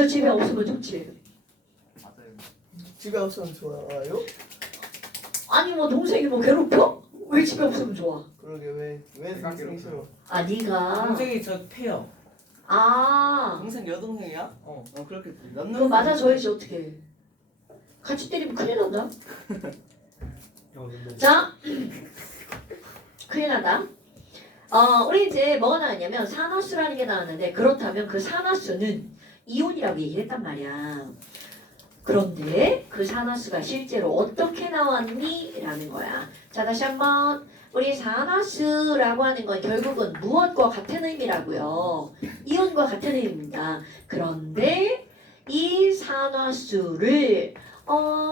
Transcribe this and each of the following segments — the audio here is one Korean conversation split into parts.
그래서 집에 없으면 좋지. 맞아요. 집에 없으면 좋아요? 아니 뭐 동생이 뭐 괴롭혀? 왜 집에 없으면 좋아? 그러게 왜 내가 동생이 괴롭혀요. 싫어? 아 네가 동생이 저 패요. 아 동생 여동생이야? 그렇게 그거 맞아줘야지 어떻게 같이 때리면 큰일 난다. 자 큰일 난다. 우리 이제 뭐가 나왔냐면 산화수라는 게 나왔는데 그렇다면 그 산화수는 이온이라고 얘기를 했단 말이야. 그런데 그 산화수가 실제로 어떻게 나왔니? 라는 거야. 자 다시 한번 우리 산화수라고 하는 건 결국은 무엇과 같은 의미라고요. 이온과 같은 의미입니다. 그런데 이 산화수를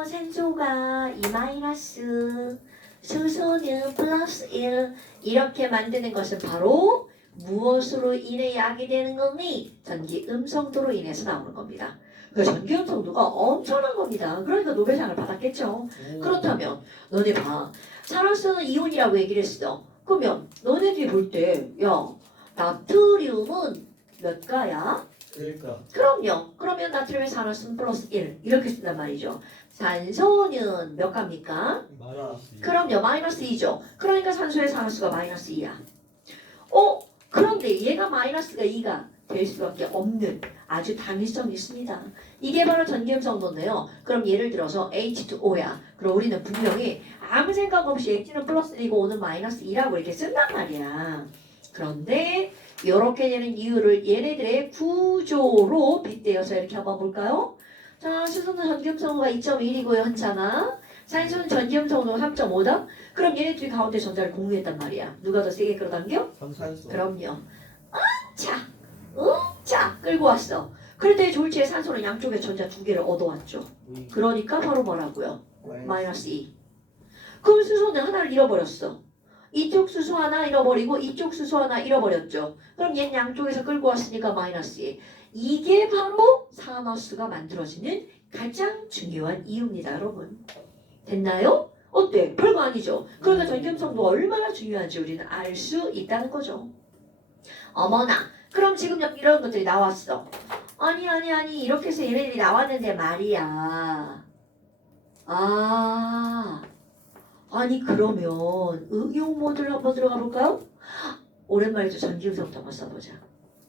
산소가 2- 수소는 +1 이렇게 만드는 것은 바로 무엇으로 인해 약이 되는 거니? 전기 음성도로 인해서 나오는 겁니다. 그 전기 음성도가 엄청난 겁니다. 그러니까 노벨상을 받았겠죠. 그렇다면 너네 봐. 산화수는 이온이라고 얘기를 했어. 그러면 너네들이 볼 때 야 나트륨은 몇 가야? 그러니까 그럼요. 그러면 나트륨의 산화수는 +1 이렇게 쓴단 말이죠. 산소는 몇 가입니까? 그럼요. -2죠. 그러니까 산소의 산화수가 -2야. 그런데 얘가 -가 2가 될 수밖에 없는 아주 당위성이 있습니다. 이게 바로 전기음성도인데요. 그럼 예를 들어서 H2O야. 그럼 우리는 분명히 아무 생각 없이 H는 +1이고 O는 -2라고 이렇게 쓴단 말이야. 그런데 이렇게 되는 이유를 얘네들의 구조로 빗대어서 이렇게 한번 볼까요? 자, 수소는 전기음성도가 2.1이고요. 한차나. 산소는 전기음성도가 3.5다. 그럼 얘네들이 가운데 전자를 공유했단 말이야. 누가 더 세게 끌어당겨? 산소 그럼요. 자, 끌고 왔어. 그랬더니 졸지에 산소는 양쪽에 전자 두 개를 얻어왔죠. 그러니까 바로 뭐라고요? -2. 그럼 수소는 하나를 잃어버렸어. 이쪽 수소 하나 잃어버리고 이쪽 수소 하나 잃어버렸죠. 그럼 얘는 양쪽에서 끌고 왔으니까 -2. 이게 바로 산화수가 만들어지는 가장 중요한 이유입니다, 여러분. 됐나요? 어때? 별거 아니죠. 그러니까 전기음성도가 얼마나 중요한지 우리는 알 수 있다는 거죠. 어머나, 그럼 지금 여기 이런 것들이 나왔어. 아니 이렇게 해서 얘네들이 나왔는데 말이야. 아니 그러면 응용 모드를 한번 들어가 볼까요? 오랜만이죠. 전기음성도 한번 써보자.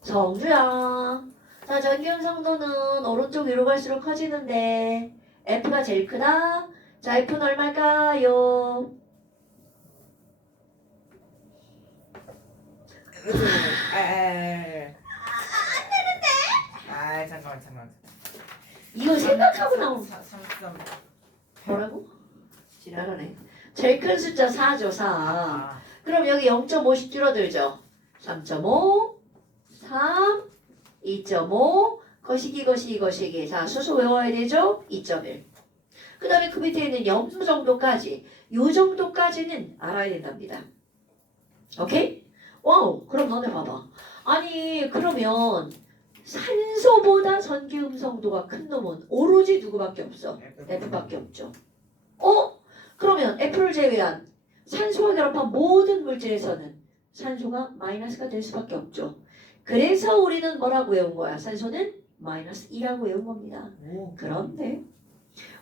성주야. 자, 전기음성도는 오른쪽 위로 갈수록 커지는데 F가 제일 크다. 자, F는 얼마일까요? 잠깐만. 이거 생각하고 나온 33. 뭐라고? 지랄하네. 제일 큰 숫자 4죠. 4. 그럼 여기 0.5씩 줄어들죠. 3.5 3 2.5 거시기. 자, 수소 외워야 되죠? 2.1. 그 다음에 그 밑에 있는 염소 정도까지 요 정도까지는 알아야 된답니다. 오케이? 와우. 그럼 너네 봐봐. 아니 그러면 산소보다 전기음성도가 큰 놈은 오로지 누구밖에 없어? F밖에 없죠. 그러면 F를 제외한 산소와 결합한 모든 물질에서는 산소가 마이너스가 될 수밖에 없죠. 그래서 우리는 뭐라고 외운 거야? 산소는 -2라고 외운 겁니다. 그런데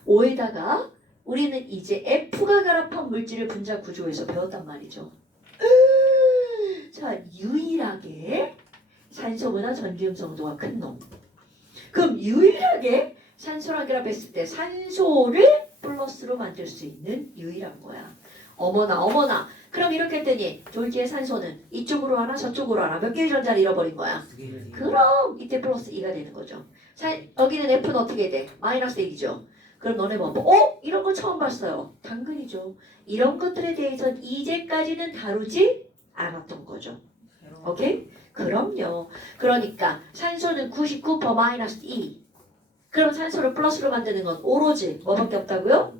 O에다가 우리는 이제 F가 결합한 물질을 분자 구조에서 배웠단 말이죠. 자, 유일하게 산소보다 전기음성도가 큰 놈. 그럼 유일하게 산소랑 결합했을 때 산소를 플러스로 만들 수 있는 유일한 거야. 어머나. 그럼 이렇게 했더니 졸지의 산소는 이쪽으로 하나 저쪽으로 하나 몇 개의 전자를 잃어버린 거야. 그럼 이때 플러스 2가 되는 거죠. 여기는 F는 어떻게 돼? -1이죠. 그럼 너네 봐봐. 이런 거 처음 봤어요. 당근이죠. 이런 것들에 대해서는 이제까지는 다루지 않았던 거죠. 오케이? 그럼요. 그러니까 산소는 99% -2. 그럼 산소를 플러스로 만드는 건 오로지 뭐밖에 없다고요?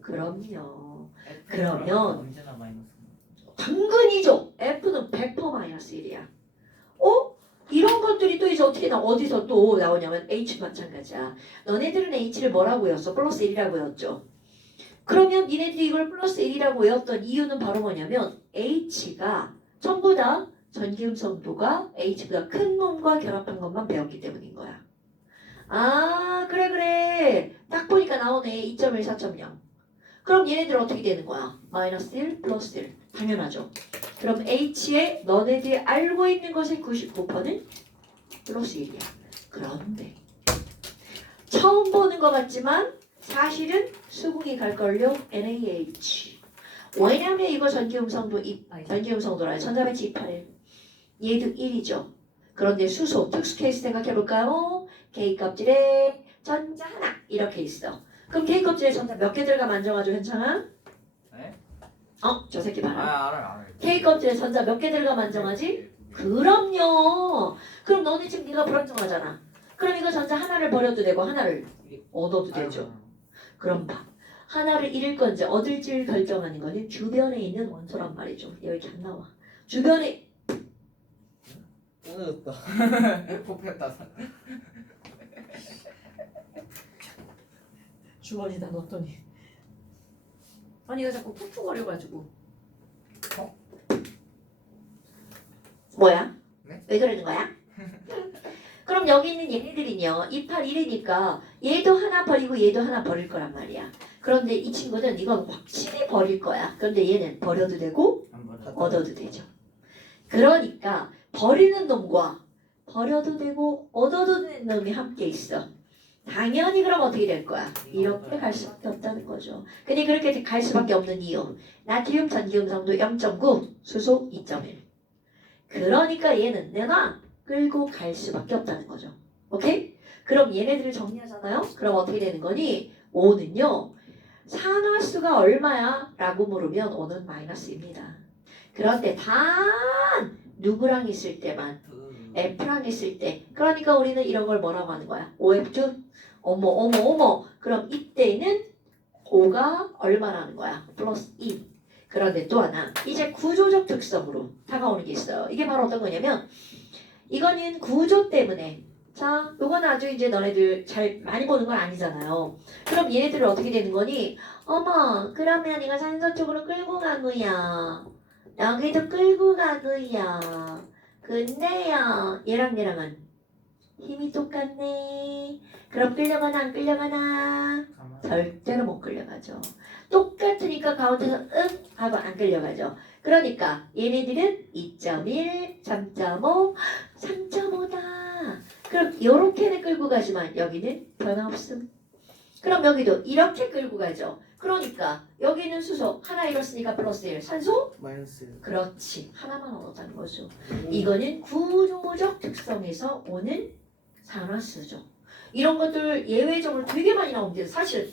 그럼요. 그러면 언제나 마이너스. 당근이죠. F는 100% -1이야. 이런 것들이 또 이제 어디서 또 나오냐면 H 마찬가지야. 너네들은 H를 뭐라고 외웠어? 플러스 1이라고 외웠죠. 그러면 니네들이 이걸 플러스 1이라고 외웠던 이유는 바로 뭐냐면 H가 전부 다 전기음성도가 H보다 큰 놈과 결합한 것만 배웠기 때문인 거야. 아, 그래. 딱 보니까 나오네. 2.1, 4.0. 그럼 얘네들 어떻게 되는 거야? 마이너스 1, 플러스 1. 당연하죠. 그럼 H에 너네들이 알고 있는 것의 99%는 플러스 1이야. 그런데 처음 보는 것 같지만 사실은 수긍이 갈걸요? NaH. 왜냐면 이거 전기음성도 전기음성도라 전자배치 281. 얘도 1이죠. 그런데 수소 특수 케이스 생각해볼까요? K 껍질에 전자 하나 이렇게 있어. 그럼 K 껍질에 전자 몇 개 들어가면 안정하죠, 현창아? 네? 저 새끼 봐라. 알아요. K 껍질에 전자 몇 개 들어가면 안정하지? 그럼요. 그럼 너네 지금 네가 불안정하잖아. 그럼 이거 전자 하나를 버려도 되고 하나를 얻어도 되죠. 그럼 봐. 하나를 잃을 건지 얻을지를 결정하는 거는 주변에 있는 원소란 말이죠. 여기 안 나와. 주변에 끊어졌다. 뽑혔다. 주머니다 넣었더니 아니 이거 자꾸 푹푹거려가지고 뭐야? 네? 왜 그러는 거야? 그럼 여기 있는 얘네들은요 281이니까 얘도 하나 버리고 얘도 하나 버릴 거란 말이야. 그런데 이 친구는 이건 확실히 버릴 거야. 그런데 얘는 버려도 되고 안 버려. 얻어도 되죠. 그러니까 버리는 놈과 버려도 되고 얻어도 되는 놈이 함께 있어. 당연히 그럼 어떻게 될 거야? 이렇게 갈 수밖에 없다는 거죠. 근데 그렇게 갈 수밖에 없는 이유. 나트륨 전기음성도 0.9, 수소 2.1. 그러니까 얘는 내가 끌고 갈 수밖에 없다는 거죠. 오케이? 그럼 얘네들을 정리하잖아요? 그럼 어떻게 되는 거니? 5는요. 산화수가 얼마야? 라고 물으면 5는 마이너스입니다. 그런데 단 누구랑 있을 때만 F랑 있을 때 그러니까 우리는 이런 걸 뭐라고 하는 거야? OF2? 어머 그럼 이때는 5가 얼마라는 거야? 플러스 2. 그런데 또 하나 이제 구조적 특성으로 다가오는 게 있어요. 이게 바로 어떤 거냐면 이거는 구조 때문에 자 요건 아주 이제 너네들 잘 많이 보는 건 아니잖아요. 그럼 얘네들은 어떻게 되는 거니? 어머 그러면 이거 산소 쪽으로 끌고 가고요. 여기도 끌고 가고요. 근데요 얘랑은 힘이 똑같네. 그럼 끌려가나 안 끌려가나? 절대로 못 끌려가죠. 똑같으니까 가운데서 응 하고 안 끌려가죠. 그러니까 얘네들은 2.1, 3.5, 3.5다. 그럼 이렇게는 끌고 가지만 여기는 변화 없음. 그럼 여기도 이렇게 끌고 가죠. 그러니까 여기는 수소 하나 잃었으니까 플러스 1. 산소? 마이너스. 그렇지. 하나만 얻었다는 거죠. 이거는 구조적 특성에서 오는 산화수죠. 이런 것들 예외적으로 되게 많이 나옵니다. 사실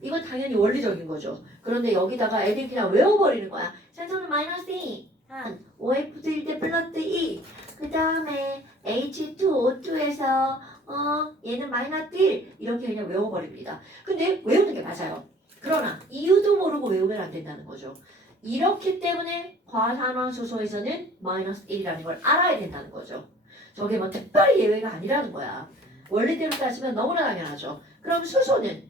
이건 당연히 원리적인 거죠. 그런데 여기다가 애들이 그냥 외워버리는 거야. 산소는 마이너스 2, 한 OF2일 때 플러스 2, 그 다음에 H2O2에서 얘는 마이너스 1 이렇게 그냥 외워버립니다. 근데 외우는 게 맞아요. 그러나 이유도 모르고 외우면 안 된다는 거죠. 이렇기 때문에 과산화수소에서는 마이너스 1이라는 걸 알아야 된다는 거죠. 저게 뭐 특별히 예외가 아니라는 거야. 원리대로 따지면 너무나 당연하죠. 그럼 수소는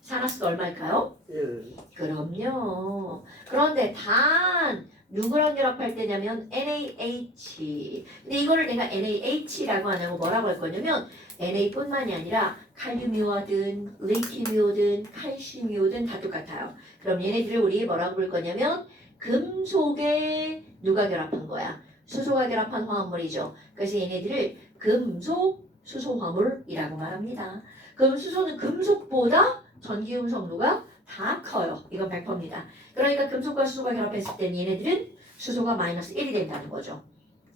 산화수가 얼마일까요? 1. 그럼요. 그런데 단 누구랑 결합할 때냐면 NaH. 근데 이거를 내가 NaH라고 안 하고 뭐라고 할 거냐면 NA뿐만이 아니라 칼륨이오든 리튬이오든 칼슘이오든 다 똑같아요. 그럼 얘네들을 우리 뭐라고 부를 거냐면 금속에 누가 결합한 거야? 수소가 결합한 화합물이죠. 그래서 얘네들을 금속 수소 화물이라고 말합니다. 그럼 수소는 금속보다 전기음 성도가 다 커요. 이건 100%입니다. 그러니까 금속과 수소가 결합했을 때 얘네들은 수소가 마이너스 1이 된다는 거죠.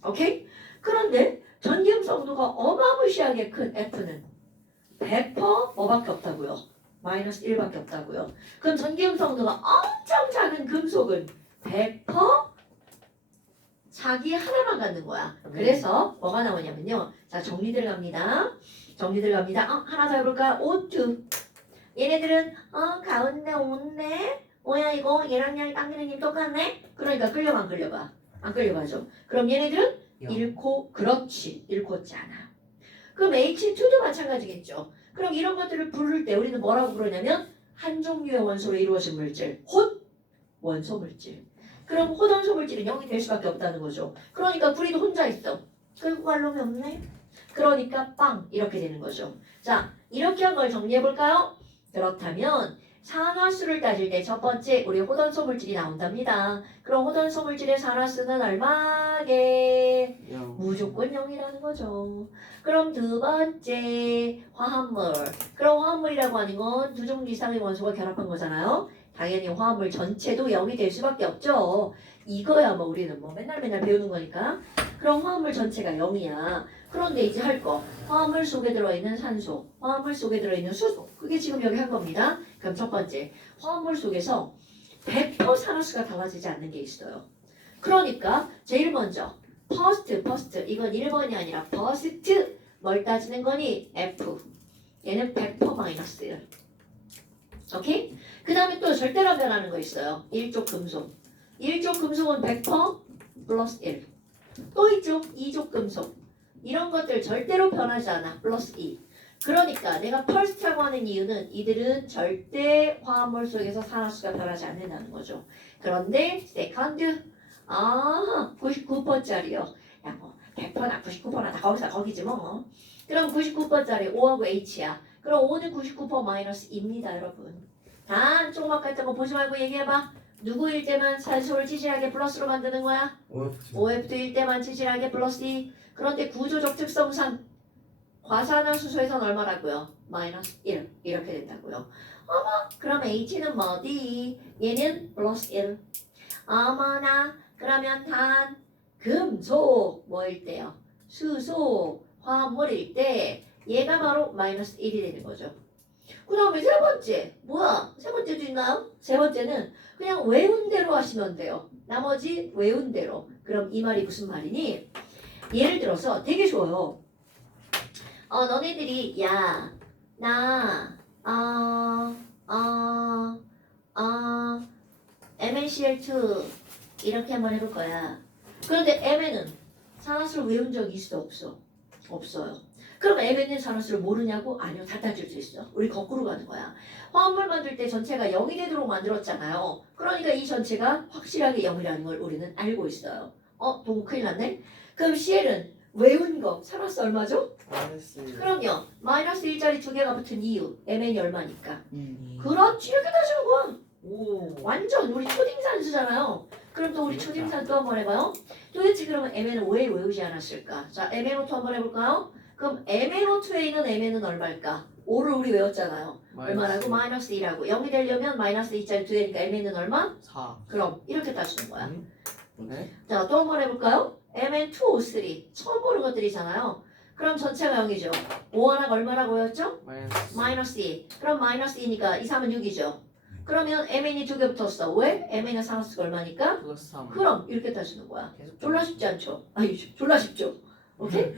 오케이? 그런데 전기음 성도가 어마무시하게 큰 F는 100% 뭐밖에 없다고요? 마이너스 1밖에 없다고요. 그럼 전기음 성도가 엄청 작은 금속은 100% 자기 하나만 갖는 거야. 그래서 뭐가 나오냐면요. 자 정리들 갑니다. 하나 더 해볼까? O2. 얘네들은 가운데 온네. 뭐야 이거 얘랑 당기는 힘 똑같네. 그러니까 끌려가 안 끌려가? 안 끌려가죠. 그럼 얘네들은 잃고 그렇지 잃고지 않아. 그럼 H2도 마찬가지겠죠. 그럼 이런 것들을 부를 때 우리는 뭐라고 부르냐면 한 종류의 원소로 이루어진 물질, 혼 원소 물질. 그럼 혼원소 물질은 0이 될 수밖에 없다는 거죠. 그러니까 구리도 혼자 있어. 끌고 갈 놈이 없네. 그러니까 빵 이렇게 되는 거죠. 자, 이렇게 한 걸 정리해 볼까요? 그렇다면 산화수를 따질 때 첫 번째 우리 호던소 물질이 나온답니다. 그럼 호던소 물질의 산화수는 얼마게? 무조건 0이라는 거죠. 그럼 두 번째 화합물. 그럼 화합물이라고 하는 건 두 종류 이상의 원소가 결합한 거잖아요. 당연히 화합물 전체도 0이 될 수밖에 없죠. 이거야 뭐 우리는 뭐 맨날 배우는 거니까. 그럼 화합물 전체가 0이야. 그런데 이제 할 거. 화합물 속에 들어있는 산소, 화합물 속에 들어있는 수소. 그게 지금 여기 한 겁니다. 그럼 첫 번째, 화합물 속에서 100% 산화수가 달라지지 않는 게 있어요. 그러니까 제일 먼저 퍼스트 이건 1번이 아니라 퍼스트 뭘 따지는 거니? F 얘는 100% 마이너스 1. 오케이? 그 다음에 또 절대로 변하는 거 있어요. 1족 금속 1족 금속은 100% 플러스 1. 또 있죠? 2족 금속 이런 것들 절대로 변하지 않아. 플러스 2. 그러니까 내가 퍼스트라고 하는 이유는 이들은 절대 화합물 속에서 산화수가 변하지 않는다는 거죠. 그런데 세컨드 99%짜리요. 야 뭐 100%나 99%나 다 거기지 뭐. 그럼 99%짜리 5하고 H야. 그럼 5는 99% 마이너스 2입니다 여러분. 단 조그맣 같은 거 보지 말고 얘기해봐. 누구일 때만 산소를 찌질하게 플러스로 만드는 거야? OF2일 때만 찌질하게 플러스 2. 그런데 구조적 특성상 과산화수소에서는 얼마라고요? 마이너스 1 이렇게 된다고요. 어머 그럼 H는 뭐디? 얘는 플러스 1. 어머나 그러면 단 금속 뭐일 때요? 수소 화합물일 때 얘가 바로 마이너스 1이 되는 거죠. 그 다음에 세 번째 뭐야? 세 번째도 있나요? 세 번째는 그냥 외운 대로 하시면 돼요. 나머지 외운 대로. 그럼 이 말이 무슨 말이니? 예를 들어서 되게 좋아요. 너네들이 야, 나, MnCl2 이렇게 한번 해볼 거야. 그런데 Mn은 산화수를 외운 적이 있어 없어? 없어요. 그럼 Mn은 산화수를 모르냐고? 아니요. 다 따질 수 있어. 우리 거꾸로 가는 거야. 화합물 만들 때 전체가 0이 되도록 만들었잖아요. 그러니까 이 전체가 확실하게 0이라는 걸 우리는 알고 있어요. 너무 큰일 났네. 그럼 Cl은 외운 거 산화수 얼마죠? 그럼요. 마이너스 1짜리 두 개가 붙은 이유. Mn이 얼마니까. 그렇지. 이렇게 따지는 거야. 오. 완전 우리 초딩산수잖아요. 그럼 또 우리 초딩산 또 한번 해봐요. 도대체 그러면 Mn은 왜 외우지 않았을까? 자, MnO2 한번 해볼까요? 그럼 MnO2에 있는 Mn은 얼마일까? 5를 우리 외웠잖아요. 얼마라고? 마이너스 2라고. 0이 되려면 마이너스 2짜리 두 개니까 Mn은 얼마? 4. 그럼 이렇게 따지는 거야. 네? 자, 또 한번 해볼까요? Mn2O3 처음 보는 것들이잖아요. 그럼 전체가 0이죠. 5 하나가 얼마라고였죠? 마이너스 2. 그럼 마이너스 2니까 2, 3은 6이죠. 그러면 Mn이 두 개 붙었어. 왜? Mn의 산화수가 얼마니까? 플러스 3. 그럼 이렇게 따지는 거야. 계속 졸라 쉽지 않죠? 아니 졸라 쉽죠? 오케이?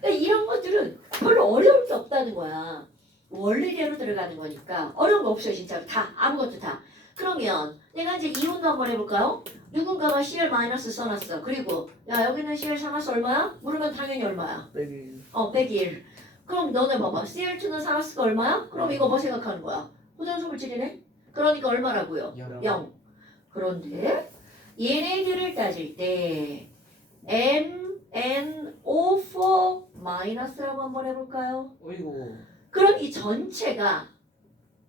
그러니까 이런 것들은 별로 어려울 게 없다는 거야. 원리대로 들어가는 거니까 어려운 거 없어요 진짜. 다 아무것도 다. 그러면 내가 이제 이온도 한번 해볼까요? 누군가가 CL 마이너스 써놨어. 그리고 야 여기는 CL 산화수 얼마야? 물으면 당연히 얼마야? 101. 그럼 너네 봐봐. CL2는 산화수가 얼마야? 그럼 이거 뭐 생각하는 거야? 호전수 물질이네? 그러니까 얼마라고요? 0. 그런데 얘네들을 따질 때 MnO4 마이너스라고 한번 해볼까요? 어이구. 그럼 이 전체가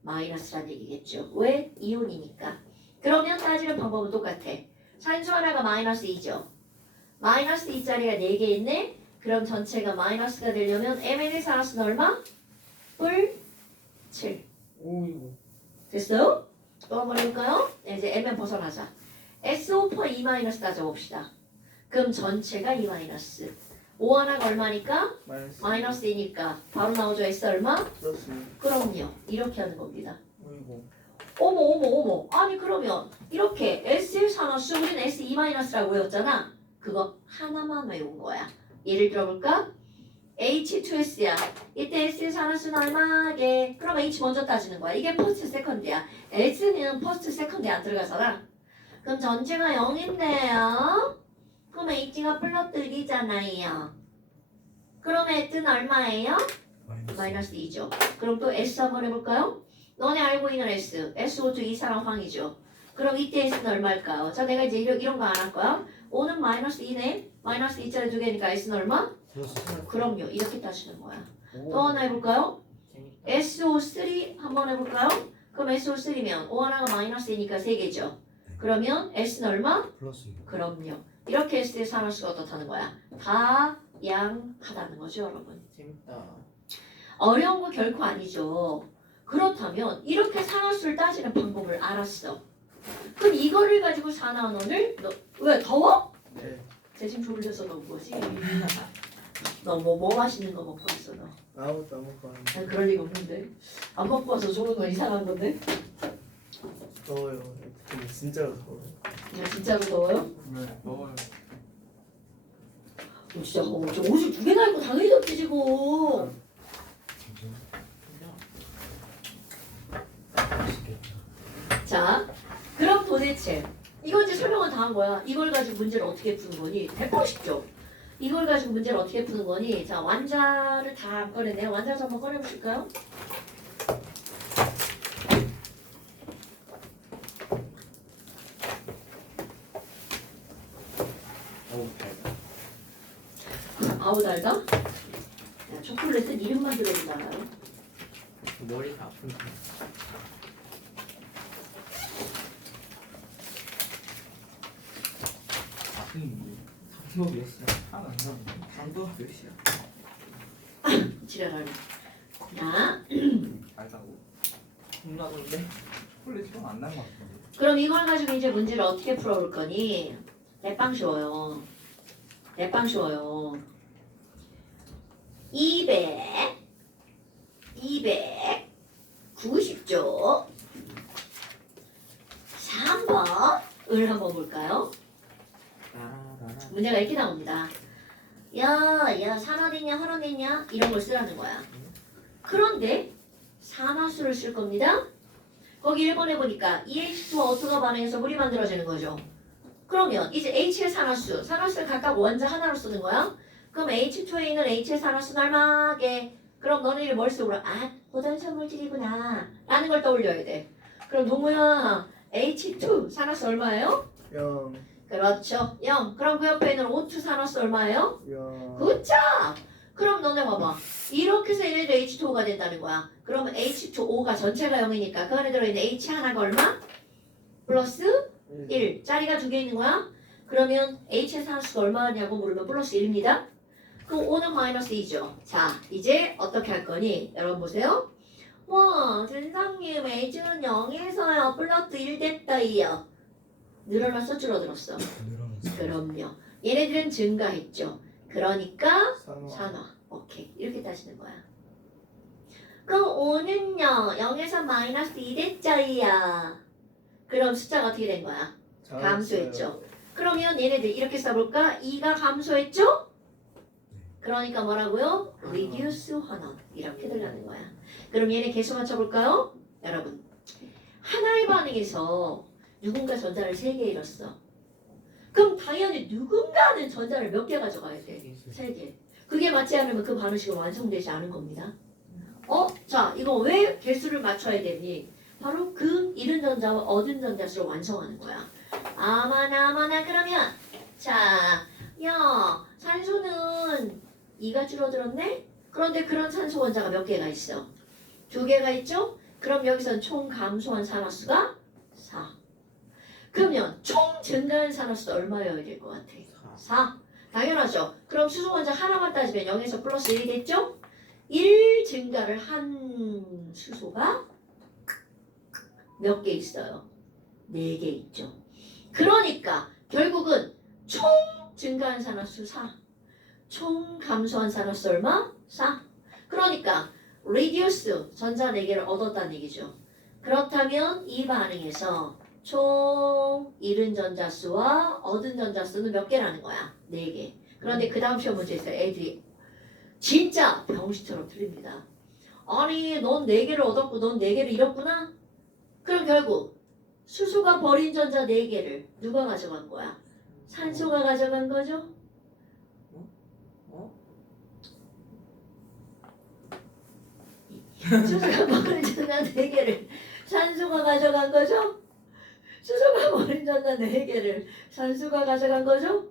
마이너스란 얘기겠죠. 왜? 이온이니까. 그러면 따지는 방법은 똑같아. 산소 하나가 마이너스 2죠. 마이너스 2짜리가 4개 있네. 그럼 전체가 마이너스가 되려면 Mn의 산화수는 얼마? 뿔 7. 어이구. 됐어요? 또 한번 해볼까요? 네, 이제 Mn 벗어나자. SO4 2 마이너스 따져봅시다. 그럼 전체가 2 마이너스. 5 하나가 얼마니까? 마이너스 2니까 바로 나오죠. S 얼마? 그럼요. 이렇게 하는 겁니다. 어이구. 어머. 아니 그러면 이렇게 S의 산화수 우리는 S2 마이너스라고 외웠잖아. 그거 하나만 외운 거야. 예를 들어볼까? H2S야. 이때 S의 산화수는 얼마게? 그럼 H 먼저 따지는 거야. 이게 퍼스트 세컨드야. S는 퍼스트 세컨드에 안 들어가잖아. 그럼 전체가 0인데요. 그럼 H가 플러스 1이잖아요. 그럼 S는 얼마예요? 마이너스 2죠. 그럼 또 S 한번 해볼까요? 너네 알고 있는 S. SO2 이사랑 황이죠. 그럼 이때 S는 얼마일까요? 자, 내가 이제 이런 거 안 할 거야. 5는 마이너스 2네. 마이너스 2짜리 두 개니까 S는 얼마? 그럼요. 이렇게 따지는 거야. 또 하나 해볼까요? SO3 한번 해볼까요? 그럼 SO3면 O 하나가 마이너스이니까 3개죠. 그러면 S는 얼마? 플러스 그럼요. 이렇게 S의 산화수가 어떻다는 거야? 다양하다는 거죠, 여러분. 재밌다. 어려운 거 결코 아니죠. 그렇다면 이렇게 산화수를 따지는 방법을 알았어. 그럼 이거를 가지고 산화원을 왜 더워? 네. 대신 졸려서 넣은 거지. 너 뭐 맛있는 거 먹고 있어 너. 아무것도 안 먹고 하는데. 난 그럴 리가 없는데. 안 먹고 와서 졸은 건 이상한 건데. 더워요. 근데 진짜로 더워요. 야, 진짜로 더워요? 네. 먹어요. 진짜 저 옷을 2개나 입고 당연히 덥지 지금. 자, 그럼 도대체 이건 이제 설명은 다 한 거야. 이걸 가지고 문제를 어떻게 푸는 거니? 100% 쉽죠? 이걸 가지고 문제를 어떻게 푸는 거니? 자, 완자를 다 꺼내네요. 완자 한번 꺼내보실까요? 어우 달다. 아우 달다? 야, 초콜릿은 이름만 들어도 달아요. 머리가 아픈데. 아픈데. 당도 몇이야? 하나 안 나오네. 당도 몇이야? 지랄하네. 자, 알다고. 겁나던데? 초콜릿 좀 안 난 것 같은데. 그럼 이걸 가지고 이제 문제를 어떻게 풀어볼 거니? 내빵 쉬워요. 내빵 쉬워요. 290조 3번을 한번 볼까요? 문제가 이렇게 나옵니다. 야, 산 어딨냐, 헌 어딨냐? 이런 걸 쓰라는 거야. 그런데 산화수를 쓸 겁니다. 거기 1번에 보니까 EH2와 O2가 반응해서 물이 만들어지는 거죠. 그러면 이제 H의 산화수를 각각 원자 하나로 쓰는 거야. 그럼 H2에 있는 H의 산화수는 얼마게? 그럼 너네를 머릿속으로 고단수 물질이구나 라는 걸 떠올려야 돼. 그럼 동우야 H2 산화수 얼마예요? 0, 그렇죠. 0. 그럼 그 옆에 있는 O2 산화수 얼마예요? 0. 그쵸? 그럼 너네 봐봐. 이렇게 해서 얘네들 H2O가 된다는 거야. 그러면 H2O가 전체가 0이니까 그 안에 들어있는 H 하나가 얼마? 플러스 1. 짜리가 2개 있는 거야? 그러면 H의 산수가 얼마냐고 물으면 플러스 1입니다. 그럼 O는 마이너스 2죠. 자, 이제 어떻게 할 거니? 여러분 보세요. 와, 준상님 H는 0에서요. 플러스 1 됐다이요. 늘어났어? 줄어들었어? 늘어났어. 그럼요. 얘네들은 증가했죠. 그러니까 산화. 산화. 오케이. 이렇게 따지는 거야. 그럼 5는요. 0에서 마이너스 2 됐죠이야. 그럼 숫자가 어떻게 된 거야? 감소했죠. 그러면 얘네들 이렇게 써볼까? 2가 감소했죠? 그러니까 뭐라고요? reduce 환원. 이렇게 들라는 거야. 그럼 얘네 개수 맞춰볼까요? 여러분. 하나의 반응에서 누군가 전자를 3개 잃었어. 그럼 당연히 누군가는 전자를 몇 개 가져가야 돼? 3개. 그게 맞지 않으면 그 반응식은 완성되지 않은 겁니다. 자, 이거 왜 개수를 맞춰야 되니? 바로 그 잃은 전자와 얻은 전자 수를 완성하는 거야. 아마나 그러면 자, 야, 산소는 2가 줄어들었네? 그런데 그런 산소 원자가 몇 개가 있어? 2개가 있죠? 그럼 여기선 총 감소한 산화수가 4. 그러면 총 증가한 산화수도 얼마여야 될 것 같아? 4. 당연하죠. 그럼 수소 원자 하나만 따지면 0에서 플러스 1이겠죠? 1 증가를 한 수소가 몇 개 있어요? 4개 있죠. 그러니까 결국은 총 증가한 산화수 4. 총 감소한 산화수 얼마? 4. 그러니까 reduce 전자 4개를 얻었다는 얘기죠. 그렇다면 이 반응에서 총 잃은 전자수와 얻은 전자수는 몇 개라는 거야? 4개. 그런데 그 다음 시험 문제에서 애들이 진짜 병신처럼 틀립니다. 아니 넌 4개를 얻었고 넌 4개를 잃었구나? 그럼 결국 수소가 버린 전자 4개를 누가 가져간 거야? 산소가 가져간 거죠? 수소가 버린 전자 4개를 산소가 가져간 거죠? 수소가 버린 전자 4개를 산소가 가져간 거죠?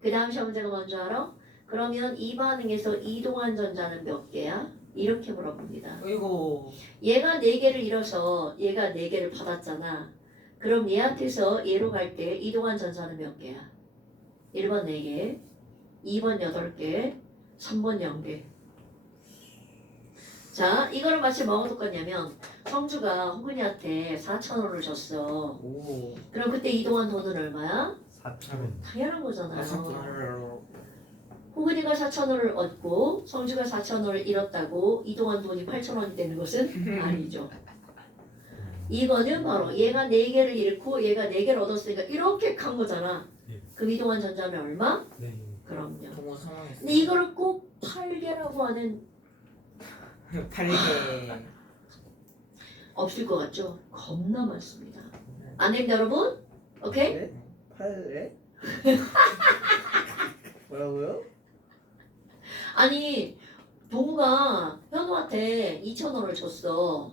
그 다음 시험 문제가 뭔지 알아? 그러면 이 반응에서 이동한 전자는 몇 개야? 이렇게 물어봅니다. 어이구. 얘가 4개를 잃어서 얘가 4개를 받았잖아. 그럼 얘한테서 얘로 갈 때 이동한 전사는 몇 개야? 1번 4개, 2번 8개, 3번 0개. 자, 이거를 마치 뭐가 똑같냐면 성주가 호근이한테 4,000원을 줬어. 오. 그럼 그때 이동한 돈은 얼마야? 4,000원. 당연한 거잖아요. 4,000원. 호근이가 4,000원을 얻고 성주가 4,000원을 잃었다고 이동한 돈이 8,000원이 되는 것은 아니죠. 이거는 바로 얘가 4개를 잃고 얘가 4개를 얻었으니까 이렇게 간 거잖아. 예. 그럼 이동한 전자는 얼마? 네. 그럼요. 동호 상황에서. 근데 이거를 꼭 8개라고 하는 8개. 없을 것 같죠? 겁나 많습니다. 안 됩니다 여러분? 오케이? 네? 8에? 뭐라고요? 아니 동우가 현우한테 2,000원을 줬어.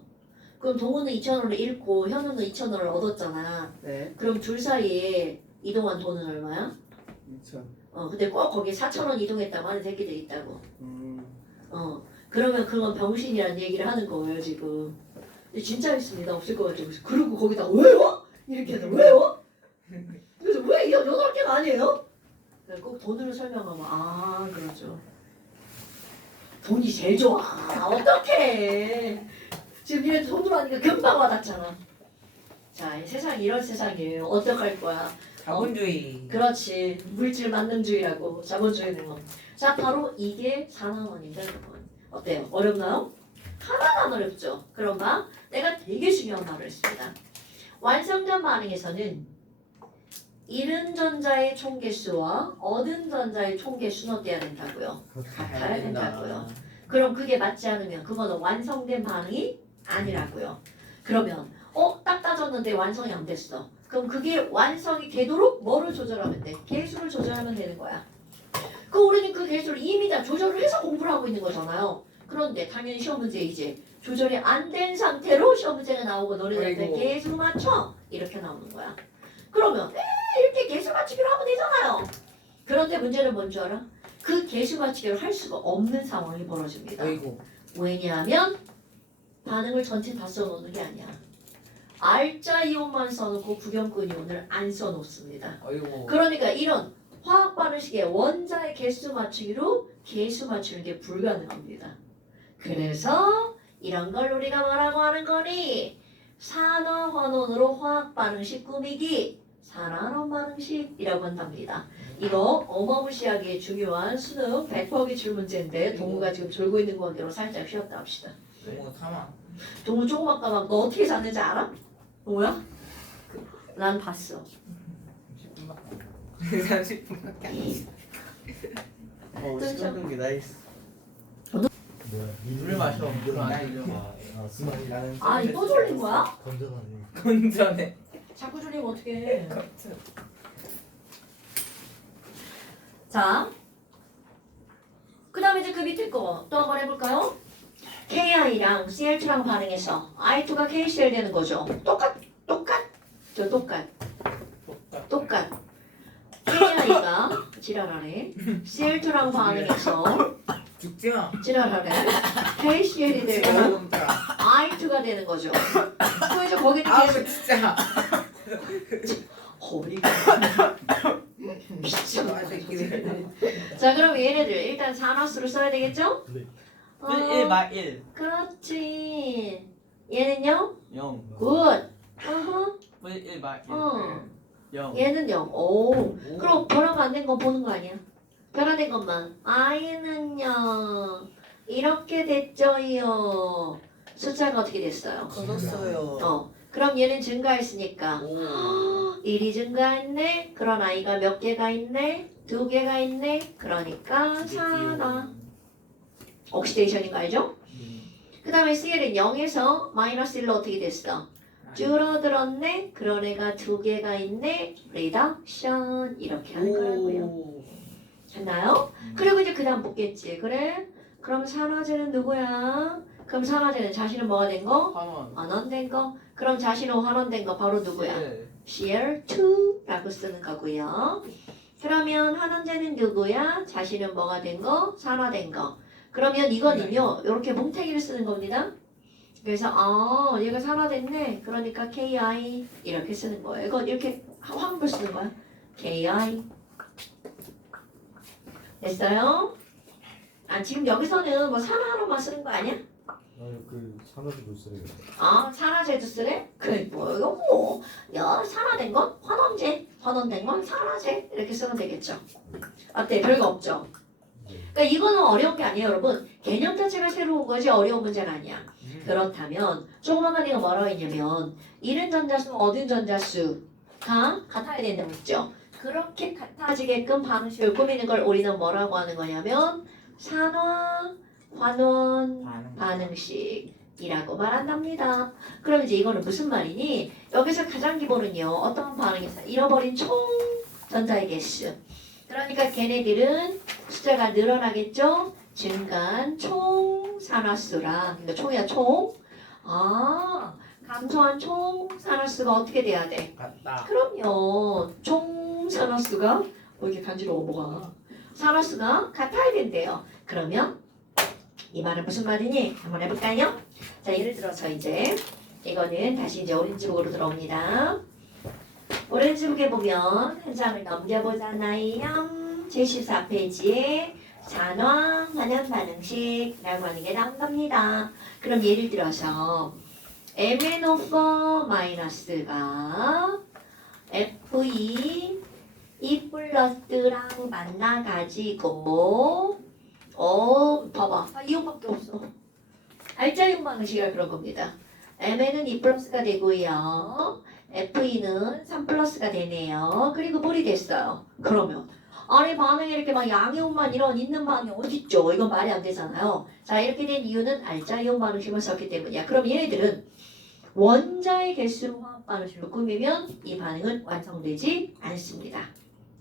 그럼 동우는 2,000원을 잃고 현우는 2,000원을 얻었잖아. 네. 그럼 둘 사이에 이동한 돈은 얼마야? 2,000. 근데 꼭 거기 4,000원 이동했다고 하는 새끼들 있다고. 그러면 그건 병신이라는 얘기를 하는 거예요 지금. 근데 진짜 있습니다. 없을 것 같죠. 그리고 거기다 왜요? 이렇게 해서 왜요? 그래서 왜 8개가 아니에요? 꼭 돈으로 설명하면 그렇죠. 돈이 제일 좋아. 어떡해. 지금 얘 돈으로 하니까 금방 와닿잖아. 자, 이 세상이 이런 세상이에요. 어떡할 거야. 자본주의. 그렇지. 물질 만능주의라고. 자본주의는 거. 자, 바로 이게 4만원입니다. 여러분. 어때요? 어렵나요? 하나도 안 어렵죠. 그런가? 내가 되게 중요한 말을 했습니다. 완성된 반응에서는 잃은 전자의 총개수와 얻은 전자의 총개수는 어때야 된다고요? 같아야 된다고요. 그럼 그게 맞지 않으면 그거는 완성된 반응이 아니라고요. 그러면 딱 따졌는데 완성이 안 됐어. 그럼 그게 완성이 되도록 뭐를 조절하면 돼? 개수를 조절하면 되는 거야. 우리는 그 개수를 이미 다 조절을 해서 공부를 하고 있는 거잖아요. 그런데 당연히 시험 문제 이제 조절이 안 된 상태로 시험 문제가 나오고 너네들한테 아이고. 개수 맞춰 이렇게 나오는 거야. 그러면 이렇게 개수 맞추기로 하면 되잖아요. 그런데 문제는 뭔 줄 알아? 그 개수 맞추기를 할 수가 없는 상황이 벌어집니다. 어이구. 왜냐하면 반응을 전체 다 써놓는 게 아니야. 알짜 이온만 써놓고 구경권 이온을 안 써놓습니다. 어이구. 그러니까 이런 화학 반응식의 원자의 개수 맞추기로 개수 맞추는 게 불가능합니다. 그래서 이런 걸 우리가 뭐라고 하는 거니? 산화환원으로 화학 반응식 꾸미기, 산화환원 반응식이라고 한답니다. 이거 어마무시하게 중요한 수능 100% 기출 문제인데 동우가 지금 졸고 있는 관계로 살짝 쉬었다 합시다. 동호 사망. 동우 조금만 까만 너 어떻게 잤는지 알아? 동우야? 난 봤어. 10분밖에 30분밖에 안 됐어. 시간 경기 나이스. 뭐야? 물 마셔. 물 안 수많이 나는. 이 또 졸린 거야? 건전하네. 건전해. 자꾸 졸리면 어떡해. 자, 그 다음에 이제 그 밑에 거 또 한번 해볼까요? KI랑 CL2랑 반응해서 I2가 KCl 되는 거죠. 똑같. KI가 지랄하네. CL2랑 반응해서 죽지 마. 지랄하네. KCl이 되고 I2가 되는 거죠. 그래서 거기는 계속 진짜. 허리가 미쳐. 아, 새끼들. 자, 그럼 얘네들 일단 산화수를 써야 되겠죠? 네. 1 말 1. 그렇지. 얘는요? 0. 굿. 어허. 1 말 1. 어. 0. 얘는 0. 오. 그럼 변화가 안 된 거 보는 거 아니야? 변화된 것만. I는 0. 이렇게 됐죠요. 숫자가 어떻게 됐어요? 커졌어요. 그럼 얘는 증가했으니까 오. 1이 증가했네. 그런 I가 몇 개가 있네? 2개가 있네. 그러니까 산화. 옥시데이션인 거 알죠? 그 다음에 CL은 0에서 마이너스 1로 어떻게 됐어? 줄어들었네. 그런 애가 2개가 있네. 리덕션 이렇게 하는 거라고요. 됐나요? 그리고 이제 그 다음 묻겠지. 그래? 그럼 산화제는 누구야? 그럼 산화제는 자신은 뭐가 된 거? 환원. 환원된 거. 그럼 자신은 환원된 거 바로 누구야? 네. Cl2라고 쓰는 거고요. 그러면 환원제는 누구야? 자신은 뭐가 된 거? 산화된 거. 그러면 이거는요 이렇게 뭉태기를 쓰는 겁니다. 그래서 얘가 산화됐네. 그러니까 KI 이렇게 쓰는 거예요. 이거 이렇게 화음을 쓰는 거야. KI 됐어요? 지금 여기서는 뭐 산화로만 쓰는 거 아니야? 아니 그 산화제도 쓰레기. 산화제도 쓰래? 그래 뭐 이거 산화된 건 환원된 건 산화제 이렇게 쓰면 되겠죠. 어때? 별거 없죠? 그러니까 이거는 어려운 게 아니에요 여러분. 개념 자체가 새로운 거지 어려운 문제가 아니야. 그렇다면 조그만 이가 뭐라고 했냐면 이른 전자수 얻은 전자수가 같아야 된다고 했죠. 그렇게 같아지게끔 방식을 꾸미는 걸 우리는 뭐라고 하는 거냐면 산화 환원 반응식이라고 말한답니다. 그럼 이제 이거는 무슨 말이니? 여기서 가장 기본은요 어떤 반응이 있어요? 잃어버린 총 전자의 개수. 그러니까 걔네들은 숫자가 늘어나겠죠? 증가한 총 산화수랑 그러니까 총이야 총. 감소한 총 산화수가 어떻게 돼야 돼? 같다. 그럼요. 총 산화수가 이렇게 간지러워 뭐가 산화수가 같아야 된대요. 그러면 이 말은 무슨 말이니? 한번 해볼까요? 자 예를 들어서 이제 이거는 다시 이제 오렌지북으로 들어옵니다. 오렌지북에 보면 한 장을 넘겨보잖아요. 제14페이지에 산화 환원 반응식이라고 하는 게 나온 겁니다. 그럼 예를 들어서 MnO4 마이너스가 Fe E 플러스랑 만나가지고 봐봐 이온밖에 없어. 알짜이온 방식이라 그런 겁니다. Mn은 2 플러스가 되고요. Fe는 3 플러스가 되네요. 그리고 물이 됐어요. 그러면 아니 반응에 이렇게 막 양이온만 이런 있는 반응이 어딨죠? 이건 말이 안 되잖아요. 자 이렇게 된 이유는 알짜이온 반응식을 썼기 때문이야. 그럼 얘네들은 원자의 개수로 화학 반응식을 꾸미면 이 반응은 완성되지 않습니다.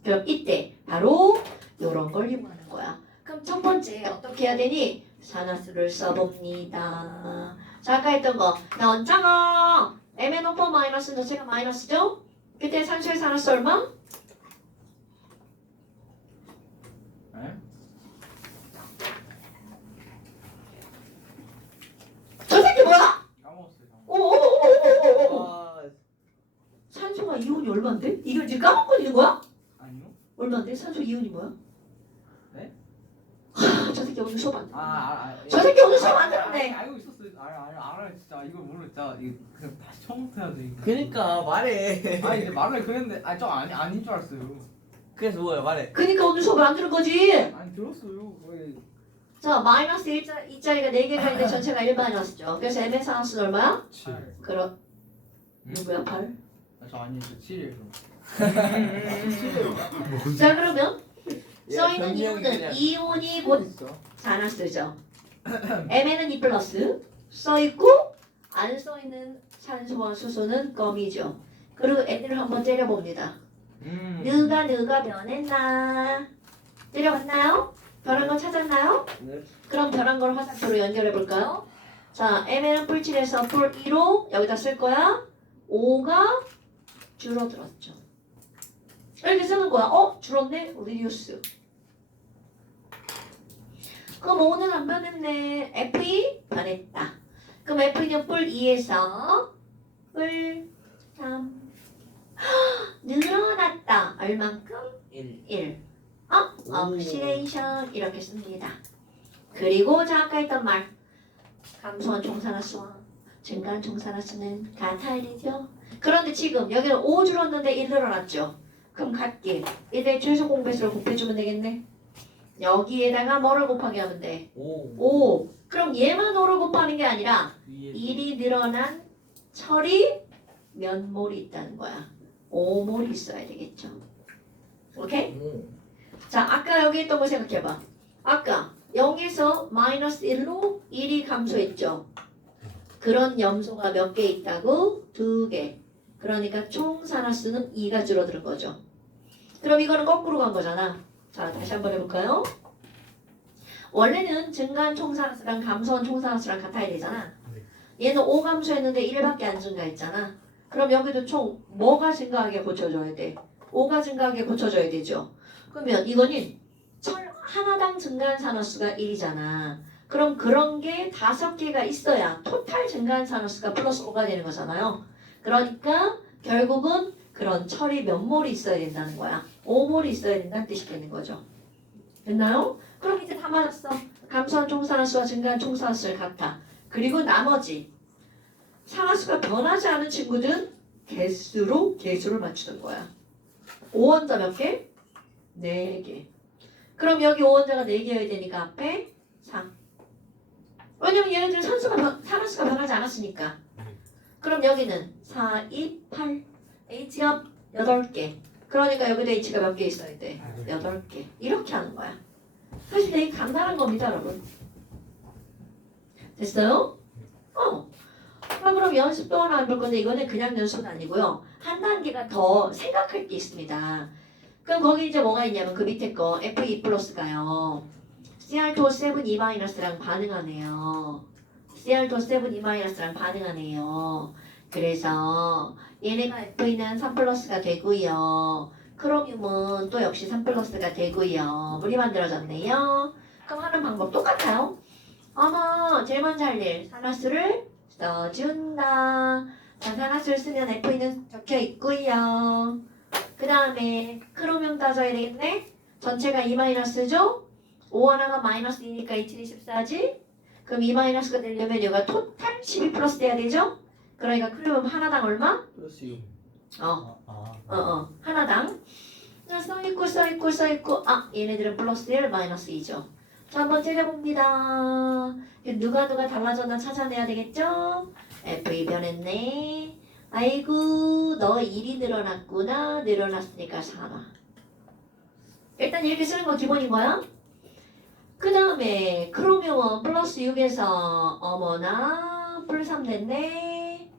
그럼 이때 바로 이런 걸 이용하는 거야. 그럼 첫 번째 어떻게 해야 되니? 산화수를 써봅니다. 자 아까 했던 거 원자가 MnO4 마이너스 자체가 마이너스죠? 그때 산소의 산화수 얼마? 네? 저 새끼 뭐야? 까먹었어요. 오오오오오오 아, 산소가 이온이 얼만데? 이걸 지금 까먹고 있는 거야? 아니요? 얼만데? 산소 이온이 뭐야? 네? 저 새끼 오늘 수업 안 들었네. 저 새끼 오늘 수업 안 들었네. 알고 있었어요. 알아요 진짜. 이걸 모르 진짜 이거 그냥 다시 처음부터 해야 돼. 이거. 그니까 말해. 이제 말을 그랬는데 저 아닌 줄 알았어요. 그래서 뭐야 말해. 그니까 오늘 수업을 안 들은 거지. 아니 들었어요. 거의. 자 마이너스 2짜리가 4개가 있는데 전체가 1 마이너스죠. 그래서 M의 산화수는 얼마야? 7. 그럼 누구야 8? 저 아니 저 7이에요. 자 그러면 써있는 변명이 이유는 그냥- 이온이 곧 있어. 산화수죠. M에는 2 플러스 써있고 안 써있는 산소와 수소는 껌이죠. 그리고 애들을 한번 때려봅니다. 느가 변했나? 때려봤나요? 변한 거 찾았나요? 네. 그럼 변한 걸 화살표로 연결해 볼까요? 자, M에는 뿔 7에서 뿔 2로 여기다 쓸 거야. 5가 줄어들었죠. 이렇게 쓰는 거야. 줄었네? 리듀스. 그럼 5는 안 변했네. Fe 변했다. 그럼 Fe는 뿔 2에서 뿔 3. 늘어났다. 얼만큼? 1. 억시레이션 이렇게 씁니다. 그리고 자 아까 했던 말 감소한 총산화수와 증가한 총산화수는 같아야 되죠. 그런데 지금 여기는 5 줄었는데 1 늘어났죠. 그럼 같게 이들 최소 공배수를 곱해주면 되겠네. 여기에다가 뭐를 곱하게 하면 돼? 5. 그럼 얘만 5를 곱하는 게 아니라 1이 늘어난 철이 몇 몰이 있다는 거야. 5몰이 있어야 되겠죠. 오케이? 자, 아까 여기 있던 거 생각해봐. 아까 0에서 마이너스 1로 1이 감소했죠. 그런 염소가 몇 개 있다고? 2개. 그러니까 총 산화수는 2가 줄어드는 거죠. 그럼 이거는 거꾸로 간 거잖아. 자, 다시 한번 해볼까요? 원래는 증가한 총산화수랑 감소한 총산화수랑 같아야 되잖아. 얘는 5 감소했는데 1밖에 안 증가했잖아. 그럼 여기도 총 뭐가 증가하게 고쳐줘야 돼? 5가 증가하게 고쳐줘야 되죠. 그러면 이거는 철 하나당 증가한 산화수가 1이잖아. 그럼 그런 게 5개가 있어야 토탈 증가한 산화수가 플러스 5가 되는 거잖아요. 그러니까 결국은 그런 철이 몇 몰이 있어야 된다는 거야. 5몰이 있어야 된다는 뜻이겠는 거죠. 됐나요? 그럼 이제 다 맞았어. 감소한 총산화수와 증가한 총산화수를 같아. 그리고 나머지 산화수가 변하지 않은 친구들은 개수로 개수를 맞추는 거야. 5원자 몇 개? 4개. 그럼 여기 5원자가 4개여야 되니까 앞에 3. 왜냐면 얘네들은 산화수가 변하지 않았으니까. 그럼 여기는 4, 2, 8. H가 8개. 그러니까 여기도 H가 몇 개 있어야 돼? 8개. 이렇게 하는 거야. 사실 되게 간단한 겁니다, 여러분. 됐어요? 그럼 연습도 하나 안 볼 건데 이거는 그냥 연습은 아니고요. 한 단계가 더 생각할 게 있습니다. 그럼 거기 이제 뭐가 있냐면 그 밑에 거 Fe 플러스가요. CR2O7E-랑 반응하네요. CR2O7E-랑 반응하네요. 그래서 얘네가 Fe는 3 플러스가 되고요. 크로뮴은 또 역시 3 플러스가 되고요. 물이 만들어졌네요. 그럼 하는 방법 똑같아요. 어머, 제일 먼저 할 일. 산화수를 써준다. 자, 산화수를 쓰면 Fe는 적혀 있고요. 그 다음에 크로뮴 따져야 되겠네. 전체가 2-죠? 5 하나가 마이너스 2니까 2, 14지? 그럼 2-가 되려면 여기가 토탈 12 플러스 돼야 되죠? 그러니까 크로뮴 하나당 얼마? 플러스 6. 하나당. 써있고. 얘네들은 플러스 1, 마이너스 2죠. 자, 한번 때려봅니다. 누가 달라졌나 찾아내야 되겠죠? F2 변했네. 아이고, 너 1이 늘어났구나. 늘어났으니까 4나. 일단 이렇게 쓰는 거 기본인 거야. 그 다음에 크로뮴은 플러스 6에서 어머나 플 3 됐네.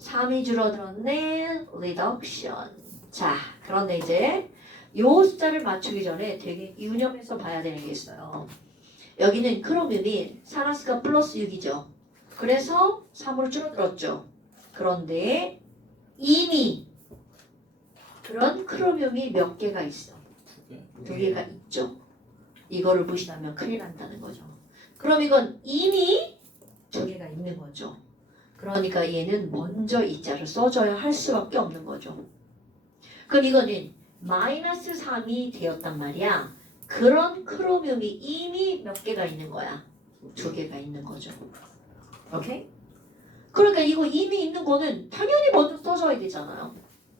3이 줄어들었네. 리덕션. 자, 그런데 이제 요 숫자를 맞추기 전에 되게 유념해서 봐야 되는 게 있어요. 여기는 크로뮴이 산화수가 플러스 6이죠. 그래서 3으로 줄어들었죠. 그런데 이미 그런 크로뮴이 몇 개가 있어. 2개가 있죠. 이거를 무시하면 큰일 난다는 거죠. 그럼 이건 이미 2개가 있는 거죠. 그러니까 얘는 먼저 이 자를 써줘야 할 수밖에 없는 거죠. 그럼 이거는 마이너스 3이 되었단 말이야. 그런 크로뮴이 이미 몇 개가 있는 거야? 2개가 있는 거죠. 오케이? 그러니까 이거 이미 있는 거는 당연히 먼저 써줘야 되잖아요.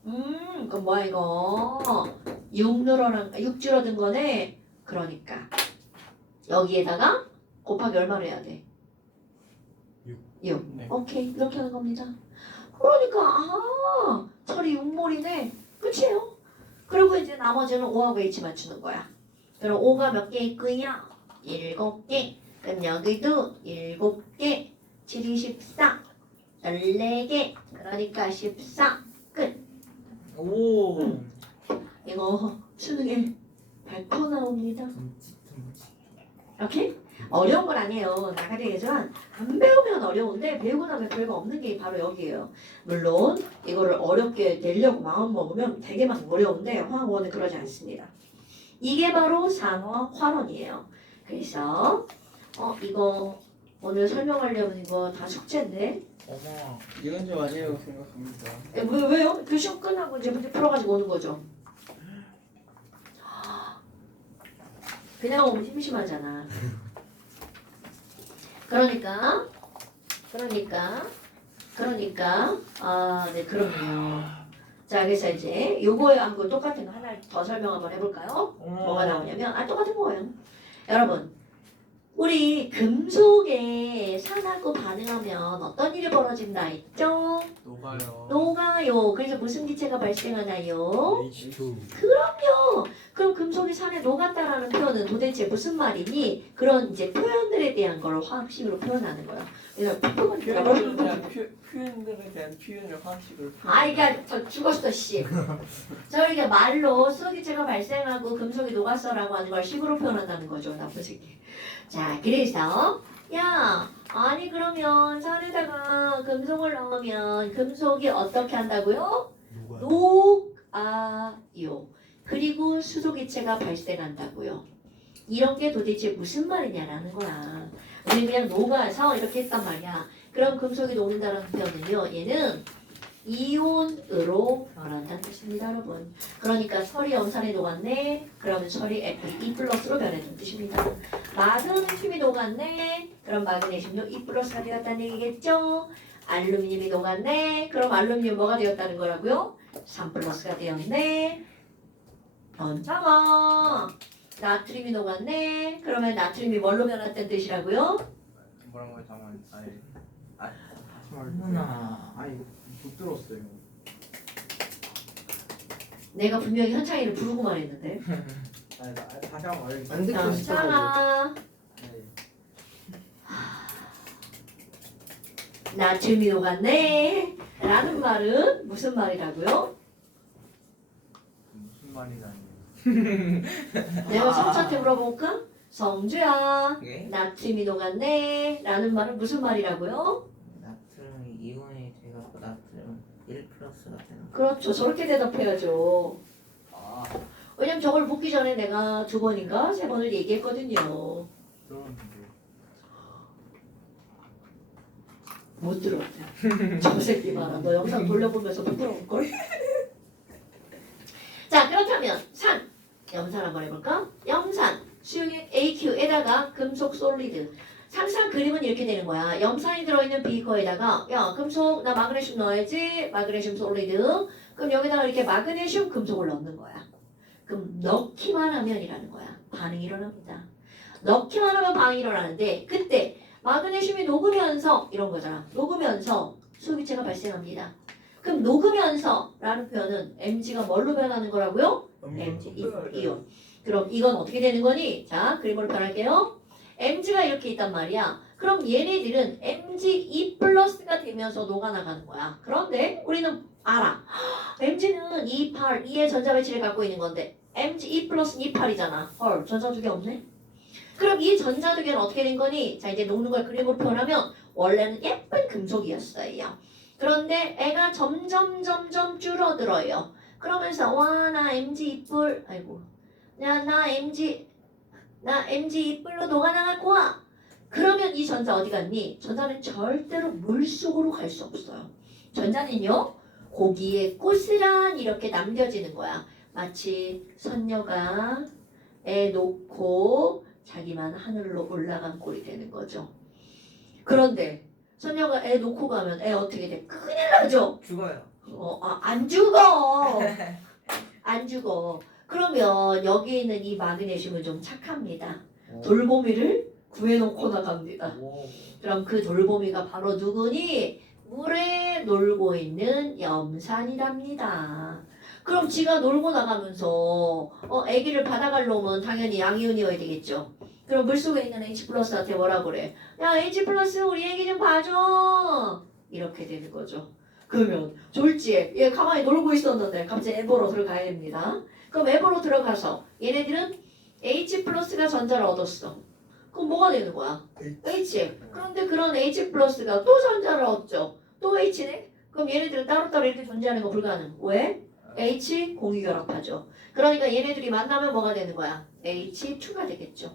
그럼 뭐야 이거? 6 줄어든 거네. 그러니까 여기에다가 곱하기 얼마를 해야 돼? 6. 네. 오케이, 이렇게 하는 겁니다. 그러니까 철이 6몰이네. 끝이에요. 그리고 이제 나머지는 5하고 H 맞추는 거야. 그럼 5가 몇 개 있고요? 7개. 그럼 여기도 7개. 7이 14. 14개. 그러니까 14. 끝. 오. 이거 수능에 100% 나옵니다. 오케이? 어려운 건 아니에요. 나가야 되지만 안 배우면 어려운데 배우고 나면 별거 없는 게 바로 여기예요. 물론 이거를 어렵게 내려고 마음 먹으면 되게 막 어려운데 화학원은 그러지 않습니다. 이게 바로 산화 환원이에요. 그래서 이거 오늘 설명하려면 이거 다 숙제인데 어머, 이건 좀 아니라고 생각합니다. 왜요? 그 시험 끝나고 이제 문제 풀어가지고 오는 거죠. 그냥 오면 심심하잖아. 그러니까 네, 그럼요. 자, 그래서 이제 요거하고 똑같은 거 하나 더 설명 한번 해볼까요? 뭐가 나오냐면 똑같은 거예요. 여러분, 우리 금속에 산하고 반응하면 어떤 일이 벌어진다 했죠? 녹아요. 그래서 무슨 기체가 발생하나요? H2. 그럼요. 그럼 금속이 산에 녹았다라는 표현은 도대체 무슨 말이니? 그런 이제 표현들에 대한 걸 화학식으로 표현하는 거야. 그래서 표현들에 대한 표현을 화학식으로 그러니까 저 죽었어 씨. 저희가 말로 수기체가 발생하고 금속이 녹았어라고 하는 걸 식으로 표현한다는 거죠. 나쁜 새끼. 자, 그래서 아니 그러면 산에다가 금속을 넣으면 금속이 어떻게 한다고요? 녹아요. 그리고 수소기체가 발생한다고요. 이런 게 도대체 무슨 말이냐라는 거야. 우리 그냥 녹아서 이렇게 했단 말이야. 그럼 금속이 녹는다는 표현은요. 얘는 이온으로 변한다는 뜻입니다, 여러분. 그러니까 설이 염산에 녹았네. 그러면 설이 E 플러스로 변했다는 뜻입니다. 마그네슘이 녹았네. 그럼 마그네슘도 E 플러스가 되었다는 얘기겠죠. 알루미늄이 녹았네. 그럼 알루미늄 뭐가 되었다는 거라고요? 3 플러스가 되었네. 던져봐. 나트륨이 녹았네. 그러면 나트륨이 뭘로 변했다는 뜻이라고요? 뭐라고 해 잠깐만. 아니. 다시 누나. 아니 못 들었어요. 내가 분명히 한창이를 부르고 말했는데. 아니 다시 한번 말해주세요. 안 듣고 싶어가지고. 자, 네. 나트륨이 녹았네. 라는 말은 무슨 말이라고요? 무슨 말이라니. 내가 성차한테 물어볼까? 성주야, 예? 나트륨이 녹았네. 라는 말은 무슨 말이라고요? 나트륨이 이온이 돼갖고 나트륨 1 플러스가 되는 거. 그렇죠. 저렇게 대답해야죠. 아 왜냐면 저걸 묻기 전에 내가 2번인가 3번을 얘기했거든요. 들었는데. 못 들었대. 저 새끼 봐라. 너 영상 돌려보면서 부끄러울걸? 자, 그렇다면 산. 염산 한번 해볼까? 염산. 수용액 AQ에다가 금속 솔리드. 항상 그림은 이렇게 되는 거야. 염산이 들어있는 비커에다가 야, 금속 나 마그네슘 넣어야지. 마그네슘 솔리드. 그럼 여기다가 이렇게 마그네슘 금속을 넣는 거야. 그럼 넣기만 하면이라는 거야. 반응이 일어납니다. 넣기만 하면 반응이 일어나는데 그때 마그네슘이 녹으면서 이런 거잖아. 녹으면서 수기체가 발생합니다. 그럼 녹으면서라는 표현은 Mg가 뭘로 변하는 거라고요? Mg 이온. 그럼 이건 어떻게 되는 거니? 자, 그림으로 변할게요. Mg가 이렇게 있단 말이야. 그럼 얘네들은 Mg2 플러스가 되면서 녹아나가는 거야. 그런데 우리는 알아. Mg는 2,8, 2의 전자 배치를 갖고 있는 건데 Mg2 플러스는 2,8이잖아. 헐, 전자 두 개 없네? 그럼 이 전자 두 개는 어떻게 된 거니? 자, 이제 녹는 걸 그림으로 표현하면 원래는 예쁜 금속이었어요. 그런데 애가 점점 줄어들어요. 그러면서 와, 나 Mg 이뿔, 아이고, 나 Mg 이뿔로 녹아나갈 거야. 그러면 이 전자 어디 갔니? 전자는 절대로 물 속으로 갈 수 없어요. 전자는요, 고기에 꼬스란 이렇게 남겨지는 거야. 마치 선녀가 애 놓고 자기만 하늘로 올라간 꼴이 되는 거죠. 그런데 선녀가 애 놓고 가면 애 어떻게 돼? 큰일 나죠? 죽어요. 안 죽어. 안 죽어. 그러면 여기 있는 이 마그네슘은 좀 착합니다. 돌보미를 구해놓고 나갑니다. 오. 그럼 그 돌보미가 바로 누구니? 물에 놀고 있는 염산이랍니다. 그럼 지가 놀고 나가면서 아기를 받아갈 놈은 당연히 양이온이어야 되겠죠. 그럼 물속에 있는 H 플러스한테 뭐라 그래? 야, H 플러스 우리 애기 좀 봐줘. 이렇게 되는 거죠. 그러면 졸지에 얘 가만히 놀고 있었는데 갑자기 앱으로 들어가야 됩니다. 그럼 앱으로 들어가서 얘네들은 H 플러스가 전자를 얻었어. 그럼 뭐가 되는 거야? H. 그런데 그런 H 플러스가 또 전자를 얻죠. 또 H네? 그럼 얘네들은 따로따로 이렇게 존재하는 거 불가능. 왜? H 공유결합하죠. 그러니까 얘네들이 만나면 뭐가 되는 거야? H2가 되겠죠.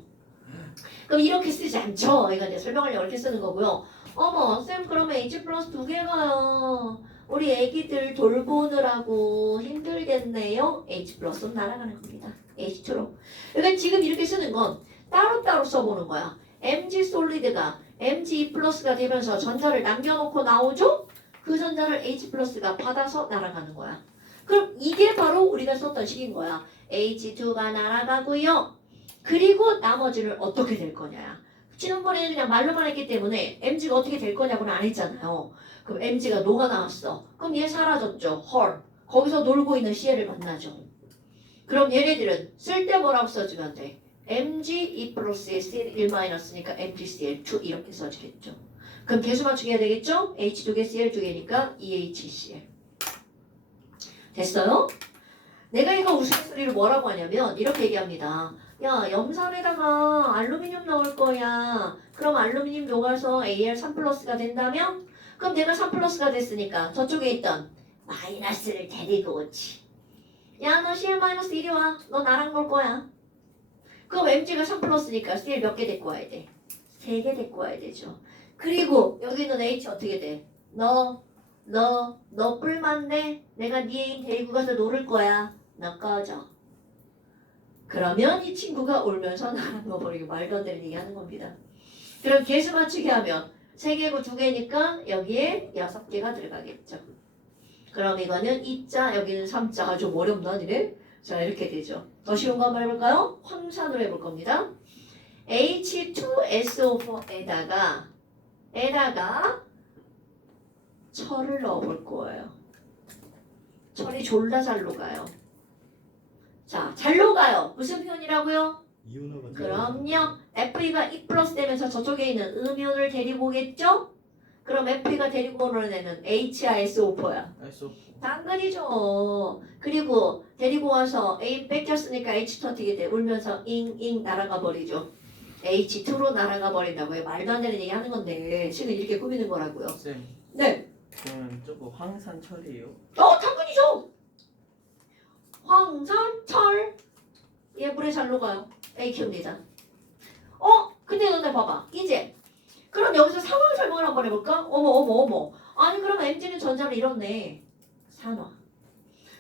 그럼 이렇게 쓰지 않죠. 이거 이제 설명하려고 이렇게 쓰는 거고요. 어머, 쌤 그러면 H 플러스 2개가요. 우리 애기들 돌보느라고 힘들겠네요. H 플러스는 날아가는 겁니다. H2로. 그러니까 지금 이렇게 쓰는 건 따로따로 써보는 거야. Mg 솔리드가 Mg2 플러스가 되면서 전자를 남겨놓고 나오죠? 그 전자를 H 플러스가 받아서 날아가는 거야. 그럼 이게 바로 우리가 썼던 식인 거야. H2가 날아가고요. 그리고 나머지를 어떻게 될 거냐. 지난번에는 그냥 말로만 했기 때문에 Mg가 어떻게 될 거냐고는 안 했잖아요. 그럼 Mg가 녹아 나왔어. 그럼 얘 사라졌죠. 헐. 거기서 놀고 있는 Cl을 만나죠. 그럼 얘네들은 쓸 때 뭐라고 써주면 돼? Mg2 플러스에 Cl1-니까 MgCl2 이렇게 써주겠죠. 그럼 개수 맞추기 해야 되겠죠? H2개 Cl 2개니까 EHCl. 됐어요? 내가 이거 우스갯소리를 뭐라고 하냐면 이렇게 얘기합니다. 야, 염산에다가 알루미늄 넣을 거야. 그럼 알루미늄 녹아서 Al3 플러스가 된다면? 그럼 내가 3 플러스가 됐으니까 저쪽에 있던 마이너스를 데리고 오지. 야, 너 Cl 마이너스 이리 와. 너 나랑 놀 거야. 그럼 mg가 3 플러스니까 CL 몇 개 데리고 와야 돼? 3개 데리고 와야 되죠. 그리고 여기는 h 어떻게 돼? 너 뿔만데 내가 네 애인 데리고 가서 놀을 거야. 너 꺼져. 그러면 이 친구가 울면서 날아가버리고 말도 안 되는 얘기 하는 겁니다. 그럼 개수 맞추기 하면 3개고 2개니까 여기에 6개가 들어가겠죠. 그럼 이거는 2자, 여기는 3자. 좀 어렵나 니네? 자, 이렇게 되죠. 더 쉬운 거 한번 해볼까요? 황산으로 해볼 겁니다. H2SO4에다가 철을 넣어볼 거예요. 철이 졸라 잘 녹아요. 자, 잘 녹아요. 무슨 표현이라고요? 이온화가 그럼요. Fe가 2 플러스 되면서 저쪽에 있는 음이온을 데리고 오겠죠? 그럼 Fe가 데리고 오는 애는 HISO4야. 알수 당근이죠. 그리고 데리고 와서 A 뺏겼으니까 H2 어떻게 돼? 울면서 잉잉 날아가 버리죠. H2로 날아가 버린다고요. 말도 안 되는 얘기 하는 건데 식은 이렇게 꾸미는 거라고요. 쌤. 네. 그러면 저거 황산철이에요? 당근이죠. 황산, 철. 얘 물에 잘 녹아요. A 키웁니다. 근데 너네 봐봐. 이제 그럼 여기서 상황 설명을 한번 해볼까? 어머. 아니 그러면 MG는 전자를 잃었네. 산화.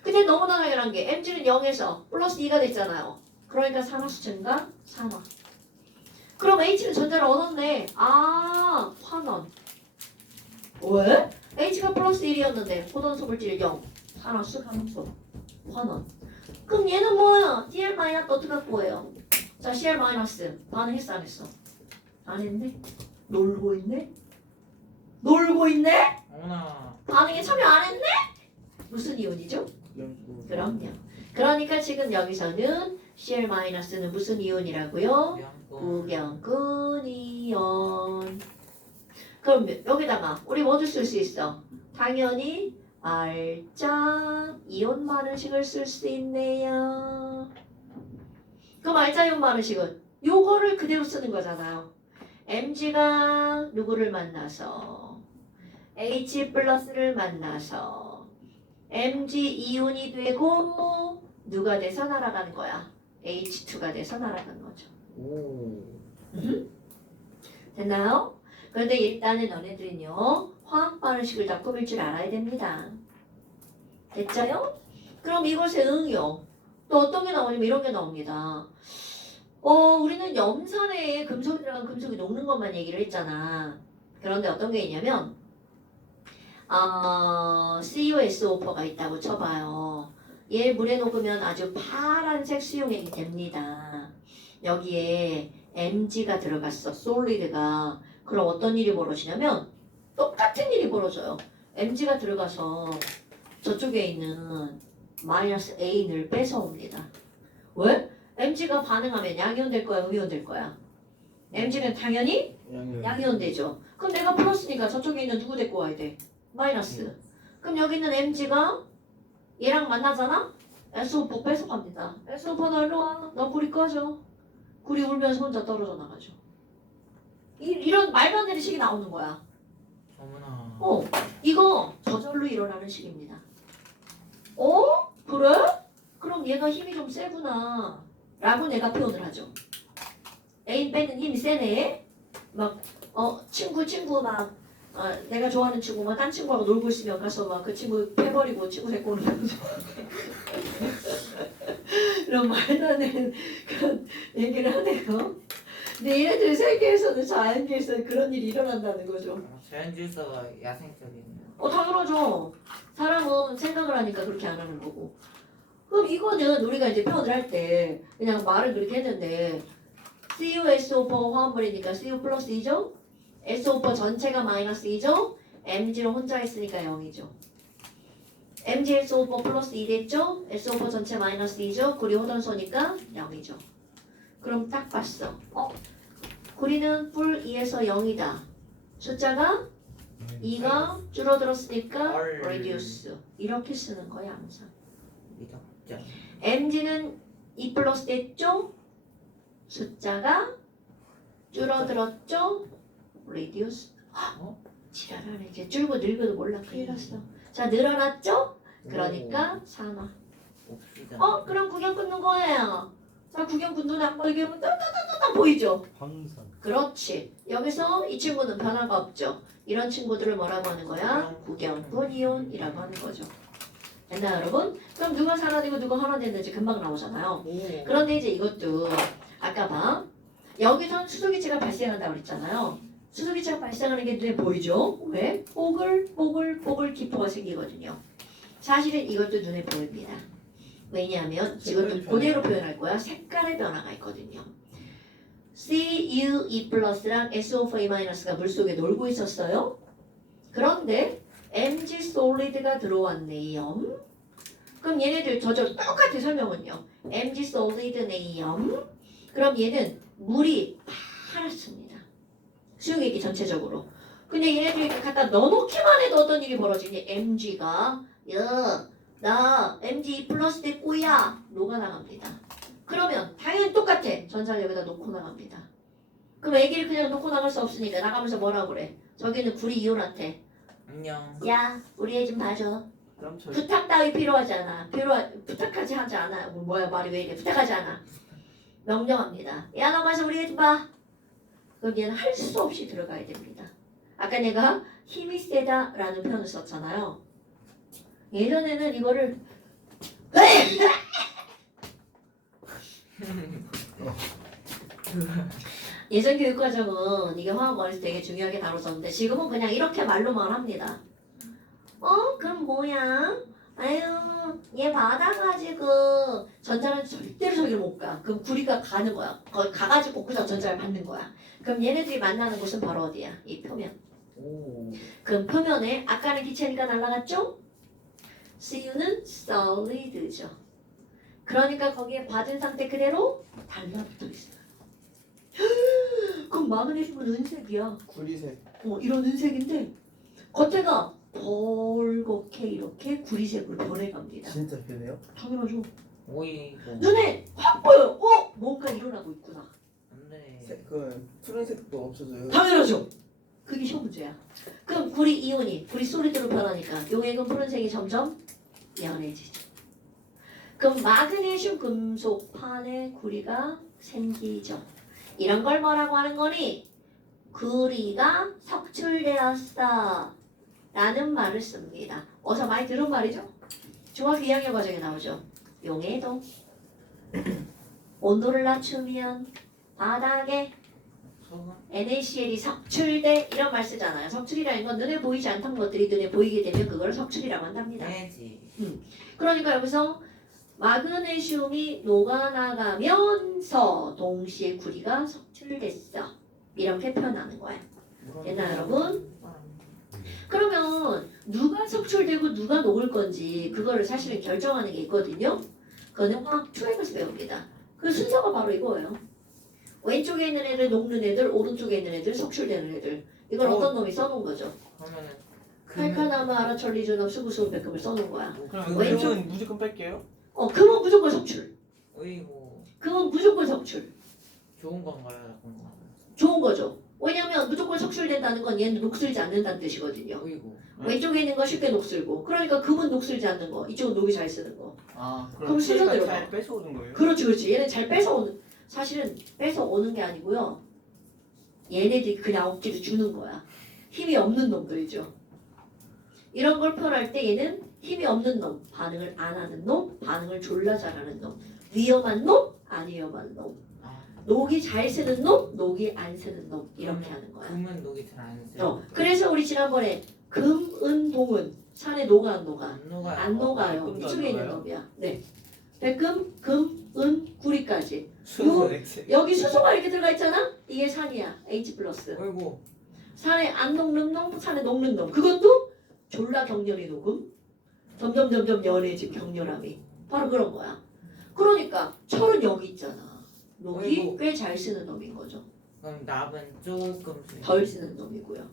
근데 너무나 당연한 게 MG는 0에서 플러스 2가 됐잖아요. 그러니까 산화수 증가, 산화. 그럼 H는 전자를 얻었네. 환원. 왜? H가 플러스 1이었는데 호돈소물질 0. 산화수 감소. 환원. 그럼 얘는 뭐야? DL 마이너스 어떻게 갖고 해요? 자, CL 마이너스 반응했어 안 했어? 안 했네? 놀고 있네? 어머나. 반응에 참여 안 했네? 무슨 이온이죠? 연구. 그럼요. 그러니까 지금 여기서는 CL 마이너스는 무슨 이온이라고요? 구경꾼 이온. 그럼 여기다가 우리 뭐를 쓸 수 있어? 당연히 알짜 이온 반응식을 쓸 수 있네요. 그럼 알짜 이온 반응식은 요거를 그대로 쓰는 거잖아요. MG가 누구를 만나서 H 플러스를 만나서 MG 이온이 되고 누가 돼서 날아가는 거야? H2가 돼서 날아가는 거죠. 오. 됐나요? 그런데 일단은 너네들은요 화학 반응식을 다 꾸밀 줄 알아야 됩니다. 됐죠요? 그럼 이것의 응용 또 어떤 게 나오냐면 이런 게 나옵니다. 우리는 염산에 금속이 들어간 금속이 녹는 것만 얘기를 했잖아. 그런데 어떤 게 있냐면 CuSO4가 있다고 쳐봐요. 얘 물에 녹으면 아주 파란색 수용액이 됩니다. 여기에 Mg가 들어갔어. 솔리드가. 그럼 어떤 일이 벌어지냐면 똑같은 일이 벌어져요. Mg가 들어가서 저쪽에 있는 마이너스 A를 뺏어옵니다. 왜? Mg가 반응하면 양이온 될 거야, 음이온 될 거야? Mg는 당연히 양이온 되죠. 그럼 내가 플러스니까 저쪽에 있는 누구 데리고 와야 돼? 마이너스. 그럼 여기 있는 Mg가 얘랑 만나잖아? SO4 뺏어갑니다. SO4 너 일로 와. 너 구리 꺼져. 구리 울면서 혼자 떨어져 나가죠. 이런 말도 안 되는 식이 나오는 거야. 어머나. 이거 저절로 일어나는 식입니다. 그래? 그럼 얘가 힘이 좀 세구나 라고 내가 표현을 하죠. 애인 빼는 힘이 세네. 막 친구 막 내가 좋아하는 친구 막 딴 친구하고 놀고 있으면 가서 막 그 친구 패버리고 친구 데리고 오는 거죠. 이런 말도 안 되는 그런 얘기를 하네요. 근데 얘네들 세계에서는 자연계에서는 그런 일이 일어난다는 거죠. 자연질서가 야생적이네요. 당연하죠. 사람은 생각을 하니까 그렇게 안 하는 거고. 그럼 이거는 우리가 이제 표현을 할 때 그냥 말을 그렇게 했는데 CuSO4가 화합물이니까 Cu 플러스 2죠? SO4 전체가 마이너스 2죠? Mg는 혼자 있으니까 0이죠. MgSO4 플러스 2 됐죠? SO4 전체 마이너스 2죠? 구리 호전소니까 0이죠. 그럼 딱 봤어. 구리는 뿔 2에서 0이다. 숫자가 2가 줄어들었으니까 reduce. 이렇게 쓰는 거야 항상. 미덕장. MG는 2 플러스 됐죠? 숫자가 줄어들었죠? reduce. 지랄하네. 이제 줄고 늙어도 몰라. 큰일 났어. 자, 늘어났죠? 그러니까 산화. 옵시다. 그럼 구경 끊는 거예요. 자, 자, 구경꾼 눈에 안 보이게 하면 따따따따 보이죠? 황산. 그렇지. 여기서 이 친구는 변화가 없죠. 이런 친구들을 뭐라고 하는 거야? 구경꾼 이온이라고 하는 거죠. 됐나요, 여러분? 그럼 누가 사라지고 누가 환원됐는지 금방 나오잖아요. 오. 그런데 이제 이것도 아까 봐. 여기선 수소기체가 발생한다고 그랬잖아요. 수소기체가 발생하는 게 눈에 보이죠? 왜? 뽀글 기포가 생기거든요. 사실은 이것도 눈에 보입니다. 왜냐하면 이것도 그대로 표현할 거야. 색깔의 변화가 있거든요. CuE 플러스랑 SO4A-가 물속에 놀고 있었어요. 그런데 Mg 솔리드가 들어왔네요. 그럼 얘네들 저절로 똑같은 설명은요. Mg 솔리드네요. 그럼 얘는 물이 파랗습니다. 수용액이 전체적으로. 근데 얘네들 이렇게 갖다 넣어놓기만 해도 어떤 일이 벌어지니? Mg가 나 Mg 플러스 됐고야 녹아나갑니다. 그러면 당연히 똑같아. 전자를 여기다 놓고 나갑니다. 그럼 애기를 그냥 놓고 나갈 수 없으니까 나가면서 뭐라고 그래? 저기는 구리 이온한테 안녕. 야 우리 애 좀 봐줘. 그럼 저 부탁 따위 필요하지 않아. 부탁하지 하지 않아. 뭐야 말이 왜 이래. 부탁하지 않아. 명령합니다. 야 너 가서 우리 애 좀 봐. 그럼 얘는 할 수 없이 들어가야 됩니다. 아까 내가 힘이 세다라는 표현을 썼잖아요. 예전에는 이거를 예전 교육과정은 이게 화학 원에서 되게 중요하게 다뤄졌는데 지금은 그냥 이렇게 말로만 합니다. 그럼 뭐야? 아유 얘 받아가지고 전자는 절대로 저기를 못 가. 그럼 구리가 가는 거야. 거기 가가지고 그저 전자를 받는 거야. 그럼 얘네들이 만나는 곳은 바로 어디야? 이 표면. 오. 그럼 표면에 아까는 기체니까 날아갔죠? CU는 solid죠. 그러니까 거기에 받은 상태 그대로 달라붙어 있어요. 그럼 마그네슘은 은색이야. 구리색. 이런 은색인데 겉에가 벌겋게 이렇게 구리색으로 변해갑니다. 진짜 변해요? 당연하죠. 오이고. 눈에 확 보여요. 뭔가 일어나고 있구나. 안돼. 그 푸른색도 없어져요. 당연하죠. 그게 시험 문제야. 그럼 구리 이온이 구리 솔리드로 변하니까 용액은 푸른색이 점점 연해지죠. 그럼 마그네슘 금속판에 구리가 생기죠. 이런 걸 뭐라고 하는 거니? 구리가 석출되었어 라는 말을 씁니다. 어서 많이 들은 말이죠? 중학교 2학년 과정에 나오죠. 용해도 온도를 낮추면 바닥에 소금. NaCl이 석출돼 이런 말 쓰잖아요. 석출이라는 건 눈에 보이지 않던 것들이 눈에 보이게 되면 그걸 석출이라고 한답니다. 해지. 그러니까 여기서 마그네슘이 녹아나가면서 동시에 구리가 석출됐어. 이렇게 표현하는 거야. 됐나요, 여러분? 그러면 누가 석출되고 누가 녹을 건지 그거를 사실은 결정하는 게 있거든요. 그거는 화학 2M에서 배웁니다. 그 순서가 바로 이거예요. 왼쪽에 있는 애들 녹는 애들, 오른쪽에 있는 애들 석출되는 애들. 이걸 어떤 놈이 써놓은 거죠? 그러면은 칼카나마, 아라철리준압, 수부수분 백금을 써놓은 거야. 그럼 왼쪽- 왼쪽은 무조건 뺄게요. 금은 무조건 석출. 오이고. 금은 무조건 석출. 좋은 건가요, 나쁜 건가요? 좋은 거죠. 왜냐면 무조건 석출된다는 건 얘는 녹슬지 않는다는 뜻이거든요. 오이고. 왼쪽에 있는 건 쉽게 녹슬고 그러니까 금은 녹슬지 않는 거 이쪽은 녹이 잘 쓰는 거. 아 그럼 그럼 순서대로 K가 잘 봐. 뺏어오는 거예요? 그렇지. 얘는 잘 뺏어오는 사실은 뺏어오는 게 아니고요. 얘네들이 그냥 억지로 주는 거야. 힘이 없는 놈들이죠. 이런 걸 표현할 때 얘는 힘이 없는 놈, 반응을 안 하는 놈, 반응을 졸라 잘하는 놈, 위험한 놈, 안 위험한 놈, 아, 녹이 잘 쓰는 놈, 녹이 안 쓰는 놈 이렇게 하는 거야. 금은 녹이 잘 안 써요. 그래서 우리 지난번에 금, 은, 동은 산에 녹아 안 녹아? 안 녹아요. 안 녹아요. 금도 안 이쪽에 있는 녹아요? 놈이야. 네. 백금, 금, 은, 구리까지. 수소 X. 여기 수소가 이렇게 들어가 있잖아? 이게 산이야. H 플러스. 오이고. 산에 안 녹는 놈, 산에 녹는 놈. 그것도 졸라 격렬히 녹음. 점점 연해진 격렬함이. 바로 그런 거야. 그러니까 철은 여기 있잖아. 녹이 어이구. 꽤 잘 쓰는 놈인 거죠. 그럼 납은 조금 쓰. 덜 쓰는 놈이고요.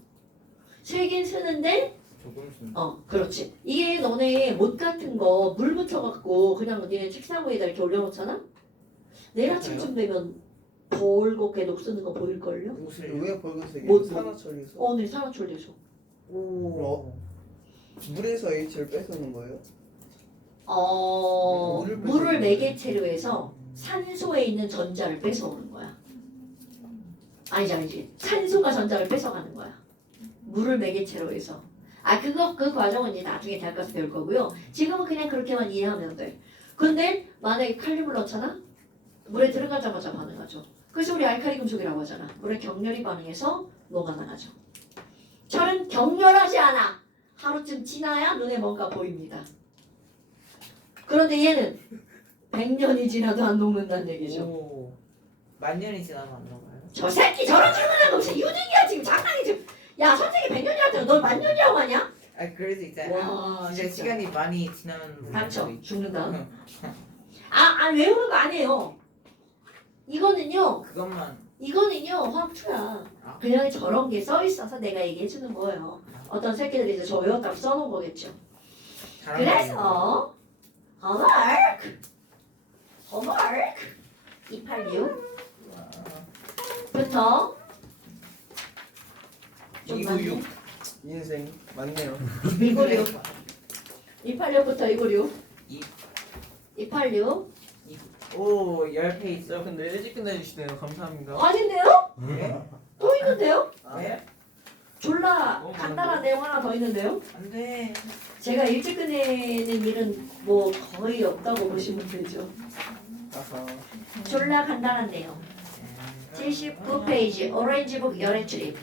세긴 쓰는데 조금 쓰. 그렇지. 이게 너네 못 같은 거 물 묻혀갖고 그냥 너네 책상 위에다 이렇게 올려놓잖아? 내일 아침쯤 되면 벌겋게 녹쓰는 거 보일걸요? 옷을. 왜 벌겋색이에요? 뭐- 산화철에서. 네, 산화철돼서. 오. 물에서 H를 뺏어오는 거예요? 물을 매개체로 해서 산소에 있는 전자를 뺏어오는 거야. 아니지. 산소가 전자를 뺏어가는 거야. 물을 매개체로 해서. 그 과정은 이제 나중에 대학 가서 배울 거고요. 지금은 그냥 그렇게만 이해하면 돼. 근데 만약에 칼륨을 넣잖아? 물에 들어가자마자 반응하죠. 그래서 우리 알칼리 금속이라고 하잖아. 물에 격렬히 반응해서 녹아나가죠. 철은 격렬하지 않아. 하루쯤 지나야 눈에 뭔가 보입니다. 그런데 얘는 100년이 지나도 안 녹는다는 얘기죠. 오. 만년이 지나면 안 녹아요? 저 새끼 저런 질문하는 거 무슨 유능이야 지금 장난이지. 야 선생님 100년이라고 너 만년이라고 하냐? 아 그럴 수 있잖아. 와 진짜 시간이 많이 지나면 당첨 녹아요. 죽는다. 외우는 거 아니에요. 이거는요 화투야. 그냥 저런 게 써 있어서 내가 얘기해 주는 거예요. 어떤 새끼들이 이제 저 외웠다고 써놓은 거겠죠. 그래서 homework 286부터 좀 296. 인생 맞네요. 296 286부터 296 이- 286 오 10회 있어요. 근데 일찍 끝내주시네요. 감사합니다. 아닌데요? 네? 또 있는데요? 네? 졸라 너무 간단한 내용 하나 더 있는데요? 안돼. 제가 일찍 끝내는 일은 뭐 거의 없다고 보시면 되죠. 아하. 졸라 간단한 내용. 79페이지 오렌지북 열애 출입.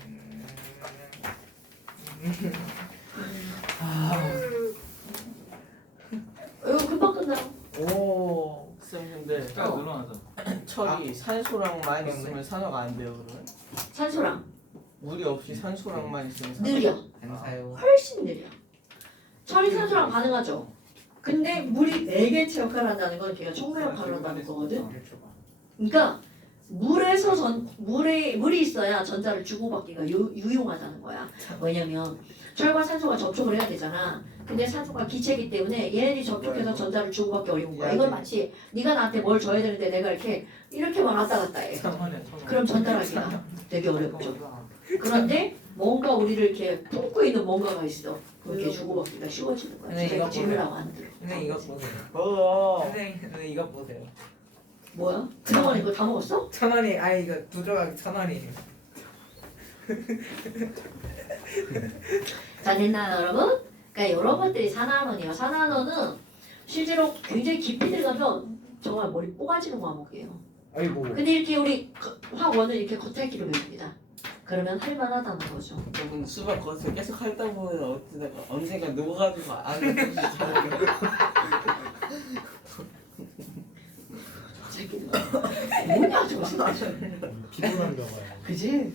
이거 금방 끝나요. 오. 쌤 근데 숫자가 늘어나죠. 철이 산소랑만 있으면 산화가 안 돼요. 그러면 산소랑 물이 없이 산소랑만 있으면 산화. 느려. 안 사요. 훨씬 느려. 철이 산소랑 반응하죠. 근데 물이 매개체 역할을 한다는 건 걔가 촉매 역할을 한다는 거거든. 그러니까 물이 있어야 전자를 주고받기가 유용하다는 거야. 왜냐면 철과 산소가 접촉을 해야 되잖아. 근데 산소가 기체이기 때문에 얘네들이 접촉해서 전자를 주고받기 어려운 거야. 이건 마치 네가 나한테 뭘 줘야 되는데 내가 이렇게만 왔다 갔다 해. 그럼 전달하기가 되게 어렵죠. 그런데 뭔가 우리를 이렇게 품고 있는 뭔가가 있어. 그렇게 주고받기가 쉬워지는 거야. 근데 이거 질문하고 안 들어. 선생님 이거 보세요. 선생님 이거 보세요. 뭐야? 그동안 이거 다 먹었어? 1,000원이 아니 이거 두 조각 1,000원이에요. 자 됐나요 여러분? 그러니까 이런 것들이 산화론이에요. 산화론은 실제로 굉장히 깊이 들어가면 정말 머리 뽀가지는 과목이에요. 아이고. 근데 이렇게 우리 화원을 이렇게 겉핥기로 배웁니다. 그러면 할만하다는 거죠. 여러분 수박 거기서 계속 하다 보면 언젠가 녹아가지고 안 해주지 않을까요? 새끼들. 뭐냐 저거 진짜. 피곤한가 봐요. 그지?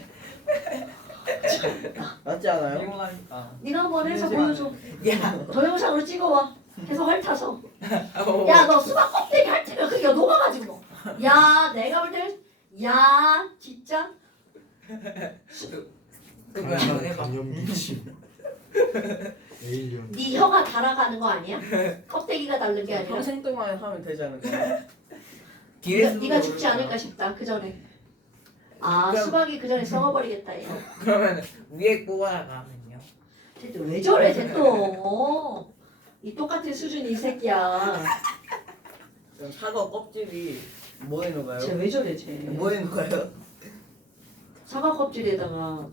맞지 않아요? 피곤하니까. 네가 한번 해서 그러지 보여줘. 야. 동영상으로 찍어와. 계속 핥아서. 야 너 수박 껍데기 핥으면 그게 녹아가지고. 야 내가 볼 때. 야 진짜. 그거 한번 해봐. 감염 미친. 에일리언. 네 혀가 달아가는 거 아니야? 껍데기가 다른 게 아니라. 평생 동안 하면 되지 않을까요? 네가 죽지 않을까 싶다. 그 전에. 아 그럼- 수박이 그 전에 썩어버리겠다 얘. 그러면 위에 뽑아나가면요. 쟤또 왜 저래 쟤 또. 이 똑같은 수준이 이 새끼야. 그럼 사과 껍질이 뭐에 녹아요? 쟤 왜 저래 쟤. 뭐에 녹아요? 사과 껍질에다가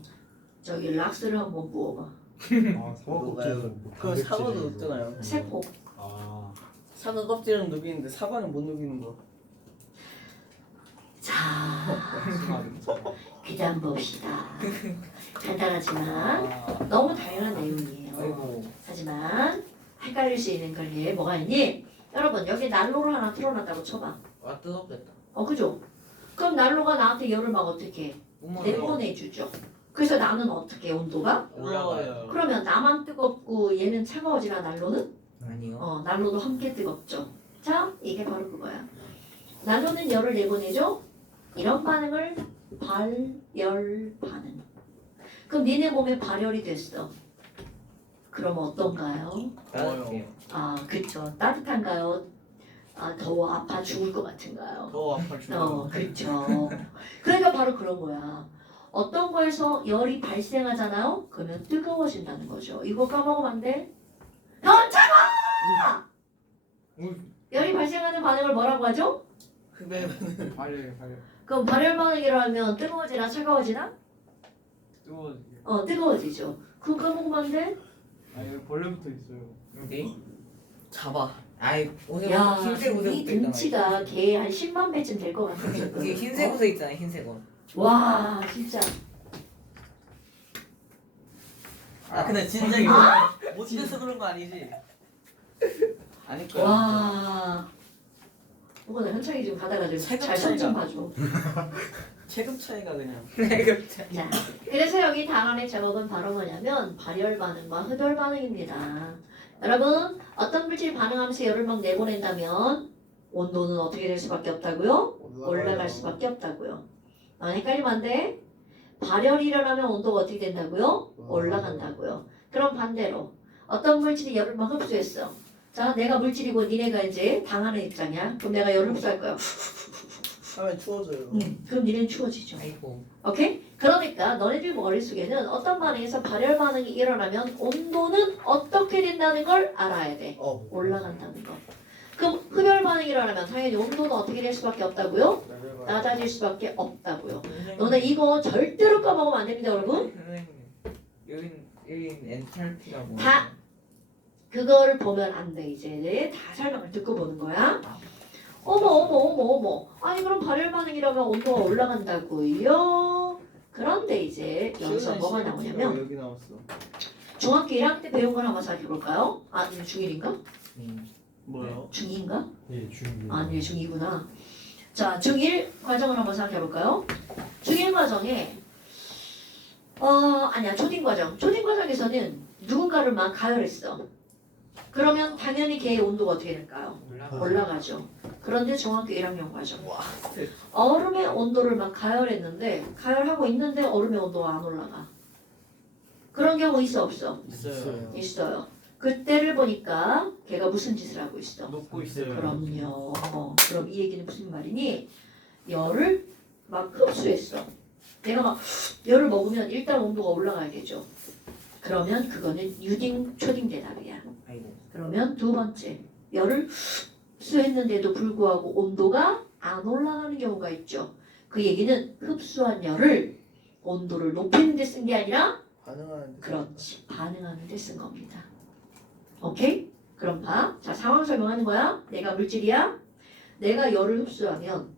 저기 락스를 한번 부어봐. 아 사과 껍질은 뭐 그 단백질이 사과도 이거. 없잖아요. 세포. 아 사과 껍질은 녹이는데 사과는 못 녹이는 거. 자 그다음 봅시다. 간단하지만 너무 다양한 내용이에요. 아이고. 하지만 헷갈릴 수 있는 게 뭐가 있니? 여러분 여기 난로를 하나 틀어놨다고 쳐봐. 와 뜨겁겠다. 그죠? 그럼 난로가 나한테 열을 막 어떻게 해? 내보내주죠. 그래서 나는 어떻게 온도가? 올라가요. 그러면 나만 뜨겁고 얘는 차가워지나 난로는? 아니요. 난로도 함께 뜨겁죠. 자 이게 바로 그거야. 난로는 열을 내보내죠. 이런 반응을 발열 반응. 그럼 니네 몸에 발열이 됐어. 그럼 어떤가요? 따뜻해요. 그쵸. 따뜻한가요? 더워 아파 죽을 것 같은가요? 더 아파 죽어. 그쵸. 그러니까 바로 그런 거야. 어떤 거에서 열이 발생하잖아요? 그러면 뜨거워진다는 거죠. 이거 까먹으면 안 돼? 넌 차가! 열이 발생하는 반응을 뭐라고 하죠? 흡혈 발열. 그럼 발열 반응이라면 뜨거워지나 차가워지나? 뜨거워지게. 뜨거워지죠. 그거 까먹으면 안 돼? 아 여기 벌레 붙어 있어요. 여기? 잡아. 아이 옷에 야, 흰색 옷에 이 붙어 있잖아. 등치가 개 한 10만 배쯤 될 것 같아. 이게 흰색 옷에 있잖아 흰색 옷. 와, 진짜. 아 근데 진짜 이거 못 돼서 그런 거 아니지? 아닐 거야. 와. 이거는 현창이 지금 가다가 체급 잘손 좀 차이가. 봐줘. 체급 차이가 그냥. 자, 그래서 여기 단원의 제목은 바로 뭐냐면 발열 반응과 흡열 반응입니다. 여러분, 어떤 물질이 반응하면서 열을 막 내보낸다면 온도는 어떻게 될 수밖에 없다고요? 올라갈 수밖에 없다고요. 헷갈리면 안 돼. 발열이 일어나면 온도가 어떻게 된다고요? 올라간다고요. 그럼 반대로 어떤 물질이 열을 막 흡수했어. 자, 내가 물질이고 니네가 이제 당하는 입장이야. 그럼 내가 열을 흡수할 거야. 하면 추워져요. 그럼 니네는 추워지죠. 아이고. 오케이? 그러니까 너네들 머릿속에는 어떤 반응에서 발열 반응이 일어나면 온도는 어떻게 된다는 걸 알아야 돼. 올라간다는 거. 그럼 흡열 반응이 일어나면 당연히 온도는 어떻게 될 수밖에 없다고요? 낮아질 수밖에 없다고요. 너네 이거 절대로 까먹으면 안 됩니다, 여러분. 선생님 여긴 엔탈피가 뭐? 다. 그거를 보면 안 돼, 이제. 다 설명을 듣고 보는 거야. 어머. 아니, 그럼 발열 반응이라면 온도가 올라간다고요? 그런데 이제 여기서 뭐가 나오냐면 여기 나왔어. 중학교 1학년 때 배운 걸 한번 생각해볼까요? 아니면 중1인가? 뭐요? 중2인가? 예, 중. 아니, 중2구나. 자, 중1 과정을 한번 생각해볼까요? 중1 과정에 아니야, 초딩 과정. 초딩 과정에서는 누군가를 막 가열했어. 그러면 당연히 걔의 온도가 어떻게 될까요? 올라가죠. 그런데 중학교 1학년 과정. 얼음의 온도를 막 가열했는데 가열하고 있는데 얼음의 온도가 안 올라가. 그런 경우 있어 없어? 있어요. 있어요. 그때를 보니까 걔가 무슨 짓을 하고 있어? 녹고 있어요. 그럼요. 그럼 이 얘기는 무슨 말이니? 열을 막 흡수했어. 내가 막 열을 먹으면 일단 온도가 올라가야겠죠. 그러면 그거는 유딩 초딩 대답이야. 아이고. 그러면 두 번째, 열을 흡수했는데도 불구하고 온도가 안 올라가는 경우가 있죠. 그 얘기는 흡수한 열을 온도를 높이는 데 쓴 게 아니라 반응하는. 그렇지, 반응하는 데 쓴 겁니다. 오케이? 그럼 봐. 자, 상황 설명하는 거야. 내가 물질이야. 내가 열을 흡수하면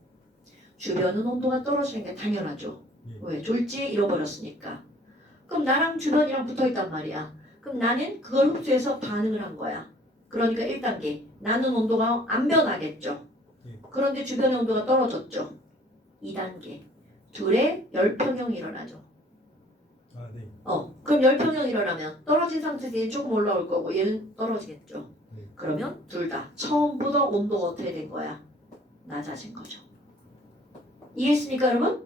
주변은 온도가 떨어지는 게 당연하죠. 왜? 졸지에 잃어버렸으니까. 그럼 나랑 주변이랑 붙어있단 말이야. 그럼 나는 그걸 흡수해서 반응을 한 거야. 그러니까 1단계. 나는 온도가 안 변하겠죠. 그런데 주변의 온도가 떨어졌죠. 2단계. 둘의 열평형이 일어나죠. 아, 네. 그럼 열평형이 일어나면 떨어진 상태에서 얘는 조금 올라올 거고 얘는 떨어지겠죠. 네. 그러면 둘 다 처음보다 온도가 어떻게 된 거야? 낮아진 거죠. 이해했습니까, 여러분?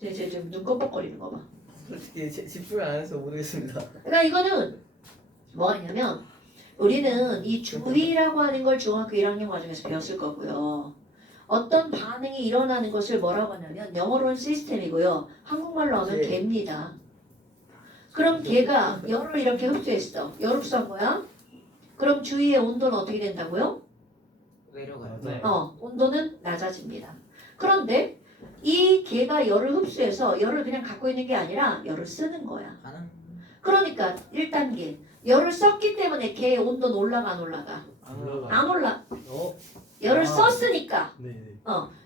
이제 좀 눈 껌뻑거리는 거 봐. 솔직히 집중을 안 해서 모르겠습니다. 그러니까 이거는 뭐냐면 우리는 이 주의라고 하는 걸 중학교 1학년 과정에서 배웠을 거고요. 어떤 반응이 일어나는 것을 뭐라고 하냐면 영어로는 시스템이고요. 한국말로 하면 네. 개입니다. 그럼 개가 열을 이렇게 흡수했어. 열 흡수한 거야. 그럼 주위의 온도는 어떻게 된다고요? 내려가요. 네. 온도는 낮아집니다. 그런데 이 개가 열을 흡수해서 열을 그냥 갖고 있는 게 아니라 열을 쓰는 거야. 반응. 그러니까 1단계 열을 썼기 때문에 개의 온도는 올라가 안 올라가? 안 올라. 열을 썼으니까. 네.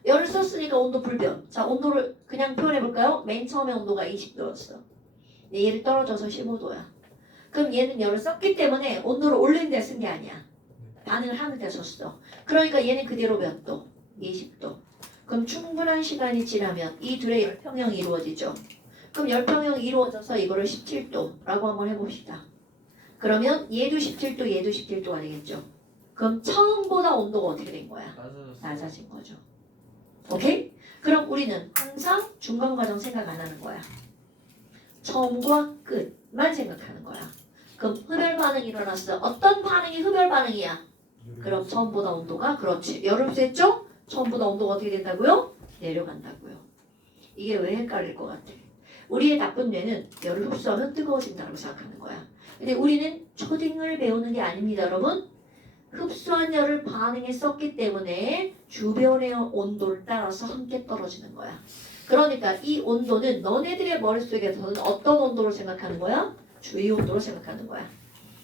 열을 썼으니까 온도 불변. 자, 온도를 그냥 표현해 볼까요? 맨 처음에 온도가 20도였어. 얘를 떨어져서 15도야. 그럼 얘는 열을 썼기 때문에 온도를 올리는 데 쓴 게 아니야. 반응을 하는 데 썼어. 그러니까 얘는 그대로 몇 도? 20도. 그럼 충분한 시간이 지나면 이 둘의 열평형이 이루어지죠. 그럼 열평형이 이루어져서 이거를 17도라고 한번 해봅시다. 그러면 얘도 17도, 얘도 17도가 되겠죠. 그럼 처음보다 온도가 어떻게 된 거야? 낮아진 거죠. 오케이? 그럼 우리는 항상 중간 과정 생각 안 하는 거야. 처음과 끝만 생각하는 거야. 그럼 흡열 반응이 일어났어. 어떤 반응이 흡열 반응이야? 그럼 처음보다 온도가 그렇지. 열을 흡수했죠? 처음보다 온도가 어떻게 된다고요? 내려간다고요. 이게 왜 헷갈릴 것 같아? 우리의 나쁜 뇌는 열을 흡수하면 뜨거워진다고 생각하는 거야. 근데 우리는 초딩을 배우는 게 아닙니다, 여러분. 흡수한 열을 반응에 썼기 때문에 주변의 온도를 따라서 함께 떨어지는 거야. 그러니까 이 온도는 너네들의 머릿속에서는 어떤 온도로 생각하는 거야? 주위 온도로 생각하는 거야.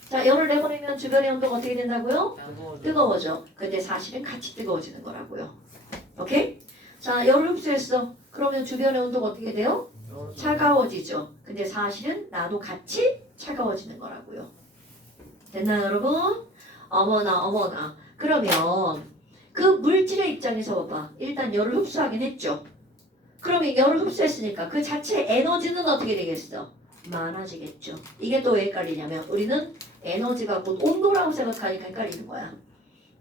자, 열을 내보내면 주변의 온도가 어떻게 된다고요? 뜨거워져. 근데 사실은 같이 뜨거워지는 거라고요. 오케이? 자, 열을 흡수했어. 그러면 주변의 온도가 어떻게 돼요? 차가워지죠. 근데 사실은 나도 같이 차가워지는 거라고요. 됐나요, 여러분? 어머나. 그러면 그 물질의 입장에서 봐봐. 일단 열을 흡수하긴 했죠. 그러면 열을 흡수했으니까 그 자체 에너지는 어떻게 되겠어? 많아지겠죠. 이게 또 왜 헷갈리냐면 우리는 에너지가 곧 온도라고 생각하니까 헷갈리는 거야.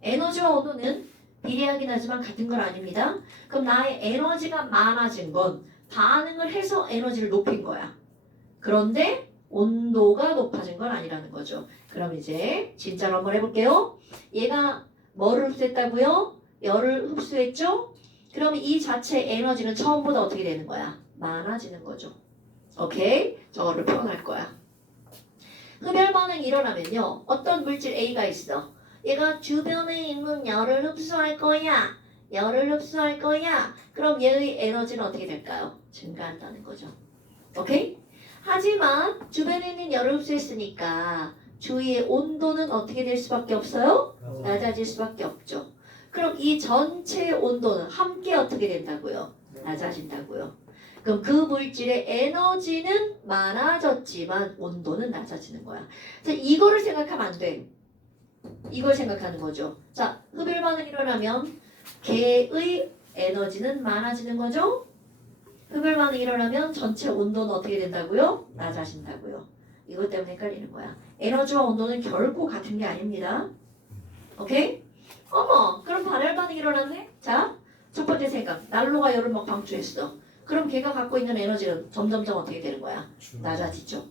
에너지와 온도는 비례하긴 하지만 같은 건 아닙니다. 그럼 나의 에너지가 많아진 건 반응을 해서 에너지를 높인 거야. 그런데 온도가 높아진 건 아니라는 거죠. 그럼 이제 진짜로 한번 해볼게요. 얘가 뭐를 흡수했다고요? 열을 흡수했죠? 그러면 이 자체 에너지는 처음보다 어떻게 되는 거야? 많아지는 거죠. 오케이? 저거를 표현할 거야. 흡열 반응이 일어나면요. 어떤 물질 A가 있어. 얘가 주변에 있는 열을 흡수할 거야. 열을 흡수할 거야. 그럼 얘의 에너지는 어떻게 될까요? 증가한다는 거죠. 오케이? 하지만 주변에 있는 열을 흡수했으니까 주위의 온도는 어떻게 될 수밖에 없어요? 낮아질 수밖에 없죠. 그럼 이 전체 온도는 함께 어떻게 된다고요? 낮아진다고요. 그럼 그 물질의 에너지는 많아졌지만 온도는 낮아지는 거야. 자, 이거를 생각하면 안 돼. 이걸 생각하는 거죠. 자, 흡열 반응이 일어나면 개의 에너지는 많아지는 거죠. 흡열 반응이 일어나면 전체 온도는 어떻게 된다고요? 낮아진다고요. 이것 때문에 헷갈리는 거야. 에너지와 온도는 결코 같은 게 아닙니다. 오케이? 어머, 그럼 발열 반응이 일어났네? 자, 첫 번째 생각. 난로가 열을 막 방출했어. 그럼 걔가 갖고 있는 에너지는 점점점 어떻게 되는 거야? 낮아지죠.